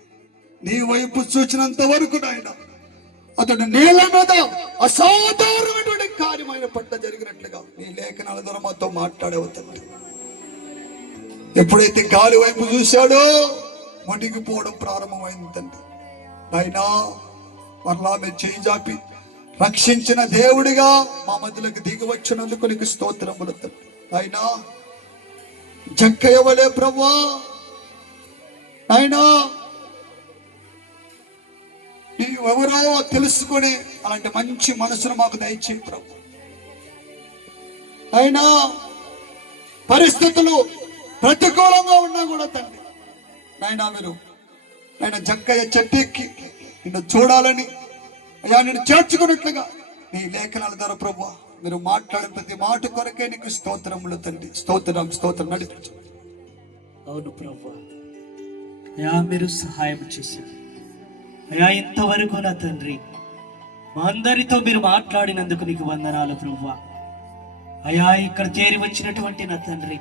నీ వైపు చూచినంత వరకు నాయన అతడు నేల మీద అసాధారణమైనటువంటి కార్యమైన పట్ల జరిగినట్లుగా నీ లేఖనాల ద్వారా మాతో మాట్లాడేవు తండ్రి. ఎప్పుడైతే గాలి వైపు చూశాడో మునిగిపోవడం ప్రారంభమైంది తండ్రి. అయినా మరలా మీరు చేయి జాపి రక్షించిన దేవుడిగా మా మధ్యలోకి దిగి వచ్చినందుకు నీకు స్తోత్రములు తండ్రి. అయినా జక్కయ్యవలే ప్రభువా, అయినా నీవెవరో తెలుసుకొని అలాంటి మంచి మనసును మాకు దయచేయి ప్రభు. అయినా పరిస్థితులు ప్రతికూలంగా ఉన్నా కూడా తండ్రి నాయనా మీరు ఆయన జక్కయ్య చెట్టు ఎక్కి నిన్ను చూడాలని అయ్యా నిన్ను చేర్చుకున్నట్లుగా నీ లేఖనాల ద్వారా ప్రభు మీరు మాట్లాడిన ప్రతి మాట కొరకే నీకు స్తోత్రములు తండ్రి. స్తోత్రం నడిపించు. అవును ప్రభు, అయా మీరు సహాయం చేశారు అయా. ఇంతవరకు నా తండ్రి మా అందరితో మీరు మాట్లాడినందుకు నీకు వందనాలు ప్రభు. అయా ఇక్కడ చేరి వచ్చినటువంటి నా తండ్రి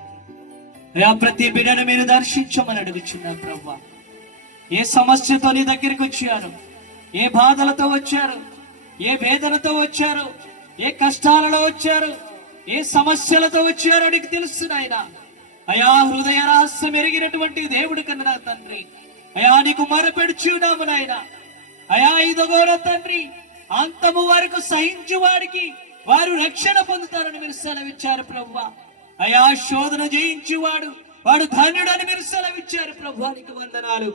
అయా ప్రతి బిడ్డను మీరు దర్శించమని అడుగుచున్నా ప్రభు. ఏ సమస్యతో నీ దగ్గరికి వచ్చారు, ఏ బాధలతో వచ్చారు, ఏ వేదనతో వచ్చారు, ఏ కష్టాలలో వచ్చారు, ఏ సమస్యలతో వచ్చారో నీకు తెలుసు నాయనా. అయా హృదయ రహస్యం ఎరిగినటువంటి దేవుడు కన్నా తండ్రి అయా నీకు మొరపెడుచున్నాము నాయన. అయా ఇదిగో తండ్రి అంతము వరకు సహించు వాడికి వారు రక్షణ పొందుతారని మీరు సెలవిచ్చారు ప్రభువా. అయా శోధన జయించువాడు వాడు ధన్యుడని మీరు సెలవిచ్చారు ప్రభువా, నీకు వందనాలు.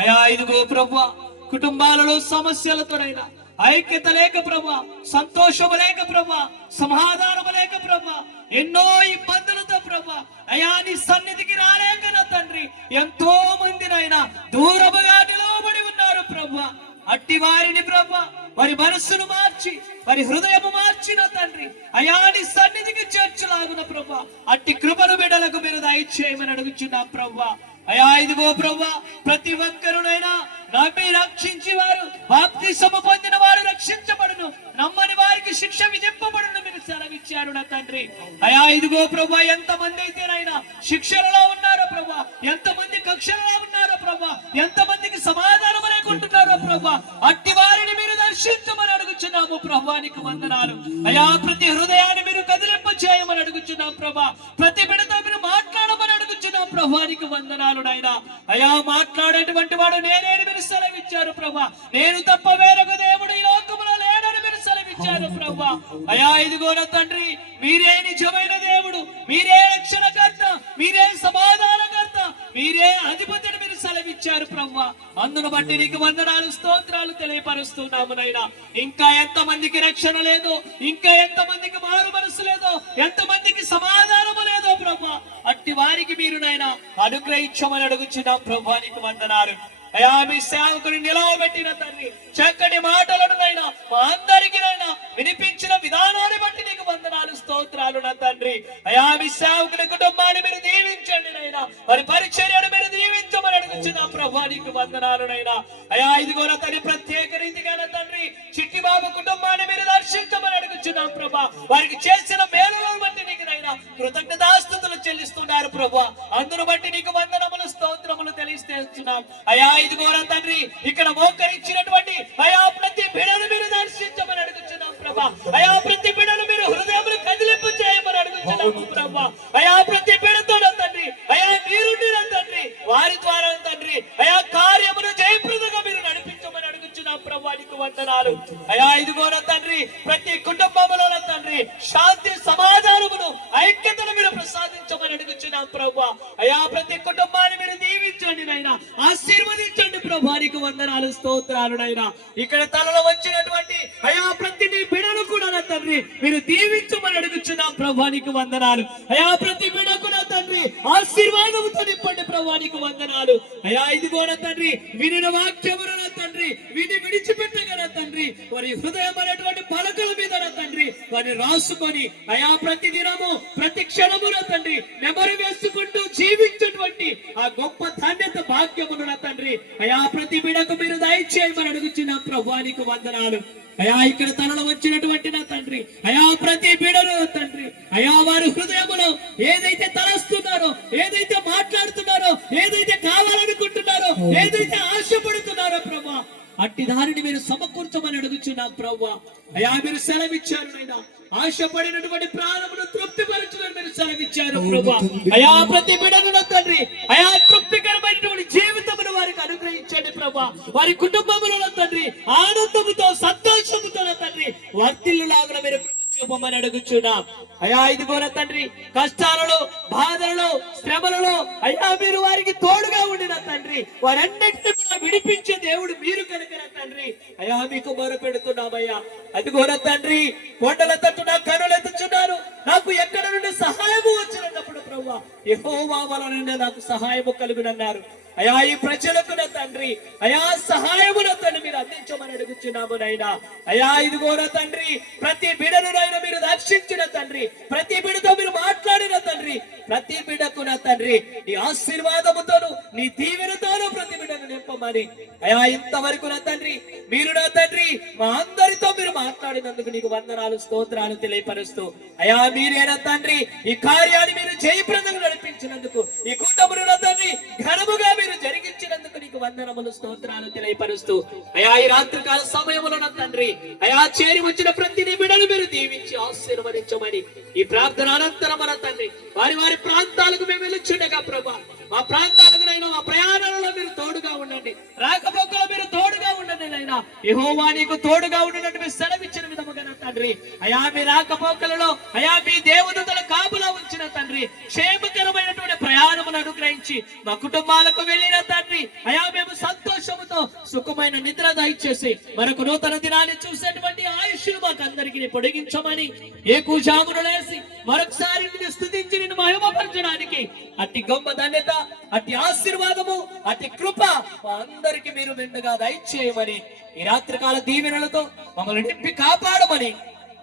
అయా ఇదిగో ప్రభువా కుటుంబాలలో సమస్యలతోనైనా ఐక్యత లేక ప్రభా, సంతోషము లేక ప్రభా, సమాధానము లేక ప్రభా, ఎన్నో ఇబ్బందులతో ప్రభా అయా నీ సన్నిధికి రాలేక నా తండ్రి ఎంతో మందినైనా దూరముగా నిలవబడి ఉన్నారు ప్రభా. అట్టి వారిని ప్రభా వారి మనస్సును మార్చి వారి హృదయము మార్చిన తండ్రి అయా నీ సన్నిధికి చేర్చులాగున ప్రభా అట్టి కృపను బిడ్డలకు మీరు దయచేయమని అడుగుచున్నాం ప్రభా. అయా ఇదిగో ప్రభా ప్రతి ఒక్కరునైనా నమ్మి రక్షించి వారు బాప్తిసము పొందిన వారు రక్షించబడును, నమ్మని వారికి శిక్ష విధింపబడును మీరు సెలవిచ్చారు నా తండ్రి. అయా ఇదిగో ప్రభా ఎంతమంది అయితేనైనా శిక్షలలో ఉన్నారో ప్రభా, ఎంతమంది కక్షలలో ఉన్నారో ప్రభా, ఎంతమందికి సమాధానం లేకుంటున్నారో ప్రభా అట్టి వారిని మీరు దర్శించమని అడుగుచున్నాము ప్రభా, నీకు వందనాలు. అయా ప్రతి హృదయాన్ని మీరు కదిలింప చేయమని అడుగుచున్నాం ప్రభా, ప్రతి బిడ్డతో మీరు మాట్లాడమని అడుగుచున్నాం ప్రభా, నీకు వందనాలు నాయనా. అయా మాట్లాడేటువంటి వాడు నేనే మీరు సెలవిచ్చారు ప్రభా, నేను తప్ప వేరొక దేవుడు ఈ లోకములో లేడని మీరు సెలవిచ్చారు ప్రభా. అయా ఇదిగో నా తండ్రి మీరే నిజమైన దేవుడు, మీరే రక్షణకర్త, మీరే సమాధానకర్త, మీరే అధిపతిని మీరు సెలవిచ్చారు ప్రభా. అందును బట్టి నీకు వందనాలు స్తోత్రాలు తెలియపరుస్తున్నాము నైనా. ఇంకా ఎంతమందికి రక్షణ లేదో, ఇంకా ఎంతమందికి మారు మనసు లేదో, ఎంతమందికి సమాధానము లేదో ప్రభా అట్టి వారికి మీరు నైనా అనుగ్రహించమని అడుగుచున్నాం ప్రభా, నీకు వందనాలు. అయా మీ సేవకుని నిలవబెట్టిన తండ్రి చక్కటి మాటలను నైనా మా అందరికి నైనా వినిపించిన విధానాన్ని బట్టి నీకు వందనాలు స్తోత్రాలు నా తండ్రి. అయా మీ సేవకుని కుటుంబాన్ని మీరు దీవించండి నైనా, వారి పరిచర్యను మీరు దీవించమని అడుగుచున్నా ప్రభా, నీకు వందనాలు నైనా. అయా ఇదిగో నా తండ్రి ప్రత్యేక రీతిగా నా తండ్రి చిట్టిబాబు కుటుంబాన్ని మీరు దర్శించమని అడుగుచున్నాం ప్రభా, వారికి చేసిన మేలులను బట్టి నీకు నైనా కృతజ్ఞతాస్తుతులు చెల్లిస్తున్నారు ప్రభా, అందును బట్టి నీకు వందనములు స్తోత్రములు తెలియజేస్తున్నాం. అయా ఇదిగో నా తండ్రి ఇక్కడ మోకరించినటువంటి అయా ప్రతి బిడ్డను మీరు దర్శించమని అడుగుచున్నాం ప్రభా, అయా ప్రతి బిడ్డను మీరు హృదయములు కదిలింపు చేయమని అడుగుచున్నాము ప్రభా. అయా ప్రతి బిడ్డతో నా తండ్రి అయా మీరుండి నా తండ్రి వారి ద్వారా తండ్రి అయా కార్యమును జయప్రదంగా మీరు నడిపించమని అడుగుచున్నాం ప్రభా, నీకు వందనాలు. అయా ఇదిగో నా తండ్రి ప్రతి కుటుంబంలో నా తండ్రి శాంతి సమాధానమును ఐక్యతను మీరు ప్రసాదించమని అడుగుచున్నాం ప్రభా. అయా ప్రతి కుటుంబాన్ని మీరు దీవించండి నైనా, ఆశీర్వదించండి ప్రభా, నీకు వందనాలు స్తోత్రాలు నైనా. ఇక్కడ తలలో వచ్చినటువంటి అయా ప్రతి బిడను కూడా నా తండ్రి మీరు దీవించమని అడుగుచున్నాం ప్రభా, నీకు వందనాలు. అయా ప్రతి బిడకు నా తండ్రి ఆశీర్వాదముతో నింపండి ప్రభా, నీకు వందనాలు. అయా ఇదిగో నా తండ్రి వినిన వాక్యమును నా తండ్రి విని విడిచిపెట్టగా నా తండ్రి వారి హృదయం అనేటువంటి పలకల మీద నా తండ్రి వారిని రాసుకొని అయా ప్రతి దినము ప్రతి క్షణము నా తండ్రి నెమరు వేసుకుంటూ జీవించేటువంటి ఆ గొప్ప ధన్యత భాగ్యమును నా తండ్రి అయా ప్రతి బిడకు మీరు దయచేయమని అడుగుచున్నాం ప్రభా, నీకు వందనాలు. అయా ఇక్కడ తనలో వచ్చినటువంటి నా తండ్రి అయా ప్రతి బిడను తండ్రి అయా వారి హృదయములో ఏదైతే తలస్తున్నారో, ఏదైతే మాట్లాడుతున్నారో, ఏదైతే కావాలనుకుంటున్నారో, ఏదైతే ఆశపడుతున్నారో ప్రభా అట్టి దానిని మీరు సమకూర్చమని అడుగుచున్నాం ప్రభా. అయా మీరు సెలవిచ్చారు నైనా ఆశపడినటువంటి ప్రాణమును తృప్తిపరచుదని మీరు సెలవిచ్చారు ప్రభా. అయా ప్రతి బిడను తండ్రి అయా తృప్తికరమైనటువంటి జీవితమును వారికి అనుగ్రహించండి ప్రభా. వారి కుటుంబములలో తండ్రి ఆనందముతో సంతోషముతో తండ్రి వర్తిల్లులాగా మీరు చూపమని అడుగుచున్నాం అయా. ఇదిగోన తండ్రి కష్టాలలో బాధలలో శ్రమలలో అయ్యా మీరు వారికి తోడుగా ఉండిన తండ్రి, వారన్నింటినీ కూడా విడిపించే దేవుడు మీరు కనుక తండ్రి అయా మీకు మొరపెడుతున్నామయ్యా. అదిగోన తండ్రి కొండల తట్టు నా కనులెత్తుచున్నాను, నాకు ఎక్కడ నుండి సహాయము వచ్చినప్పుడు ప్రభువా యెహోవా వలన నాకు సహాయము కలుగునన్నారు అయా. ఈ ప్రజలకు నా తండ్రి అయా సహాయమున తండ్రి మీరు అందించమని అడుగుచున్నాము నైనా అయా. ఇదిగోన తండ్రి ప్రతి బిడనునైనా మీరు రక్షించిన తండ్రి, ప్రతి బిడతో మీరు మాట్లాడిన తండ్రి, ప్రతి బిడకు నా తండ్రి నీ ఆశీర్వాదముతోను నీ దీవెనతోను ప్రతి బిడను నింపమని అయా. ఇంతవరకు నా తండ్రి మీరు నా తండ్రి మా అందరితో మీరు మాట్లాడినందుకు నీకు వందనాలు స్తోత్రాలు తెలియపరుస్తూ అయా మీరేనా తండ్రి ఈ కార్యాన్ని మీరు జయప్రదంగా నడిపించినందుకు, ఈ కుటుంబమును నా తండ్రి ఘనముగా మీరు జరిగించినందుకు నీకు వందనములు స్తోత్రాలు తెలియపరుస్తూ అయా ఈ రాత్రికాల సమయంలో నా తండ్రి అయా చేరి వచ్చిన ప్రతి బిడ్డను మీరు దీవించి ఆశీర్వదించమని ఈ ప్రార్థన అనంతరం మన తండ్రి వారి వారి ప్రాంతాలకు మేము వెళ్ళుచుండగా ప్రభా మా ప్రాంతాలకు నైనా మా ప్రయాణాలలో మీరు తోడుగా ఉండండి, రాకపోకలో మీరు తోడుగా ఉండండి నైనా. యెహోవా నీకు తోడుగా ఉండినట్టు మీరు సెలవిచ్చిన విధముగా నా తండ్రి అయా మీ రాకపోకలలో అయా మీ దేవదూతల కాపులా ఉంచిన తండ్రి క్షేమకరమైనటువంటి ప్రయాణమును అనుగ్రహించి మా కుటుంబాలకు వెళ్ళిన తండ్రి అయా మేము సంతోషముతో సుఖమైన నిద్ర దయచేసి మరొక నూతన దినాన్ని చూసేటువంటి ఆయుష్ను మాకు అందరికీ పొడిగించమని ఏ కూజామును లేసి మరొకసారి నిన్ను స్తుతించి నిన్ను మహిమపరచడానికి అట్టి గొప్ప ధన్యత, అట్టి ఆశీర్వాదము, అట్టి కృప మా అందరికి మీరు మెండుగా దయచేయమని ఈ రాత్రికాల దీవెనలతో మమ్మల్ని నింపి కాపాడమని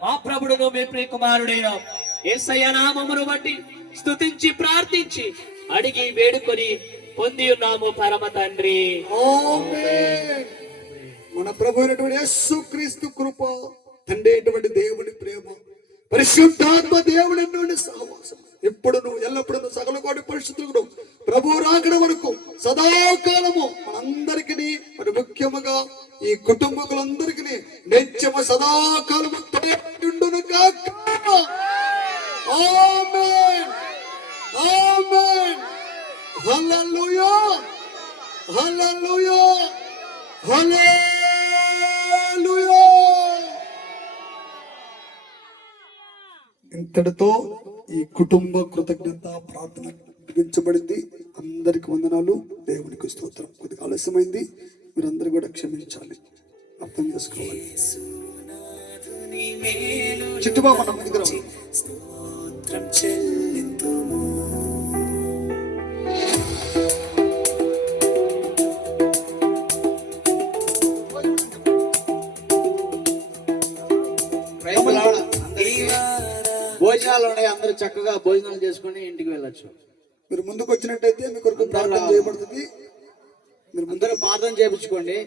మా ప్రభుడును మీ ప్రియ కుమారుడైన యేసయ్య నామమును బట్టి స్తుతించి ప్రార్థించి అడిగి వేడుకొని పొంది ఉన్నాము పరమ తండ్రి. ఆమేన్. మన ప్రభు అయినటువంటి యేసుక్రీస్తు కృప, తండ్రి అయినటువంటి దేవుని ప్రేమ, పరిశుద్ధాత్మ దేవుని నుండి సహవాసం ఇప్పుడు నువ్వు ఎల్లప్పుడూ సకల కోటి పరిశుద్ధుడు ప్రభు రాకడ వరకు సదాకాలము మనందరికీ మరి ముఖ్యముగా ఈ కుటుంబకులందరికీ నిత్యము సదాకాలము తోడుండును గాక. ఆమేన్ ఆమేన్. హల్లెలూయా హల్లెలూయా హల్లెలూయా. ఇంతటితో ఈ కుటుంబ కృతజ్ఞత ప్రార్థన ముగించబడింది. అందరికి వందనాలు, దేవునికి స్తోత్రం. కొద్దిగా ఆలస్యమైంది, మీరందరూ కూడా క్షమించాలి, అర్థం చేసుకోవాలి. చిట్టుబాబు అన్న ముందుకు రావాలి. భోజనాలు ఉన్నాయి, అందరూ చక్కగా భోజనాలు చేసుకుని ఇంటికి వెళ్ళొచ్చు. మీరు ముందుకు వచ్చినట్టయితే మీ కొరకు ప్రార్థన చేయబడుతుంది. మీరు అందరూ ప్రార్థన చేయించుకోండి.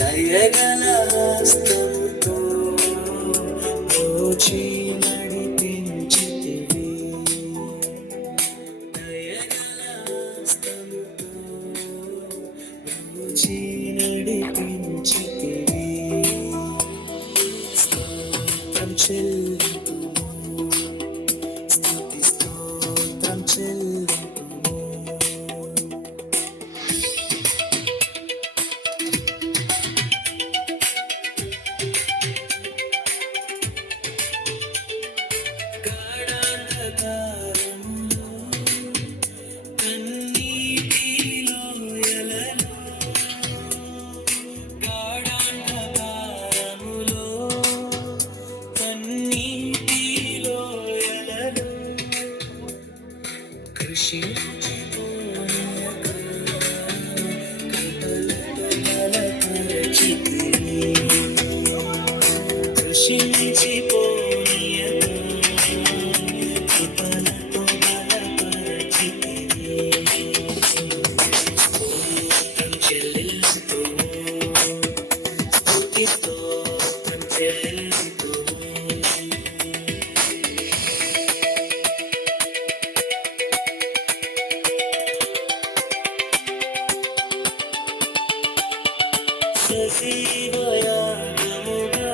దయగల హస్తముతో దోచి నడిపించితివి, దయగల హస్తముతో దోచి నడిపించితివి. స్తోత్రం చెల్లింతుము, స్తుతి స్తోత్రం చెల్లింతుము. సజీవయాగముగా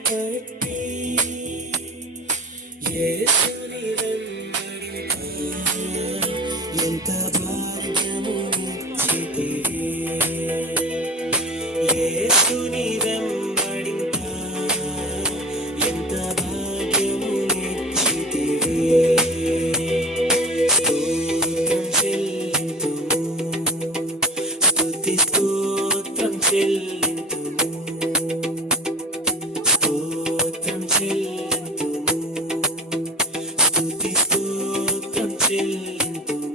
పట్టి యేసుని వెంబడింప ఎంత భాగ్యము నిచ్చితివి యేసుని వెంబడింప ఎంత భాగ్యము నిచ్చితివి స్తోత్రం చెల్లింతుము స్తుతి స్తోత్రం చెల్లింతుము స్తోత్రం చెల్లింతుము స్తుతి స్తోత్రం చెల్లింతుము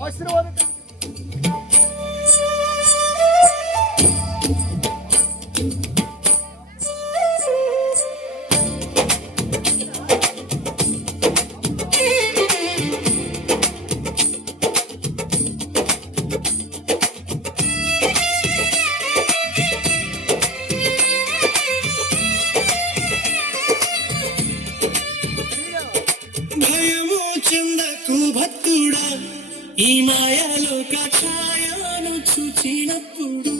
ఆశీర్వాదం భయము చెందకు భక్తుడా ఈ మాయలోక ఛాయను చూచినప్పుడు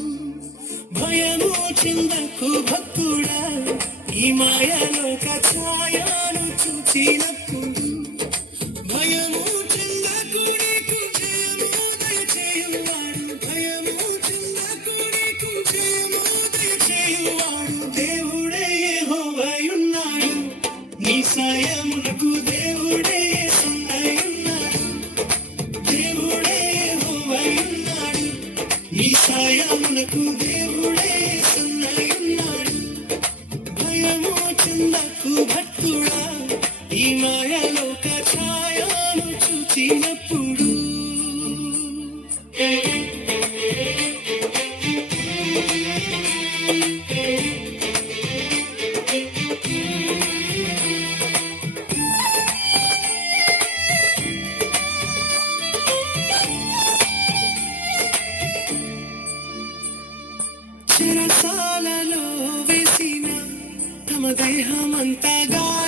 భయము చెందకు భక్తుడా ఈ మాయలోక ఛాయను చూచినప్పుడు భయము చెందకు నీకు జయము దయచేయువాడు భయము చెందకు నీకు జయము దయచేయువాడు దేవుడే యెహోవాయున్నాడు నీ సాయమునకు దేవుడే సహాయున్నాడు దేవుడే యెహోవాయున్నాడు నీ సాయమునకు దేవుడే సహాయున్నాడు భయము చెందకు భక్తుడా ఈ మాయలోక ఛాయను చూచినప్పుడు చెరసాలలో వేసిన తమ దేహమంతా గాయ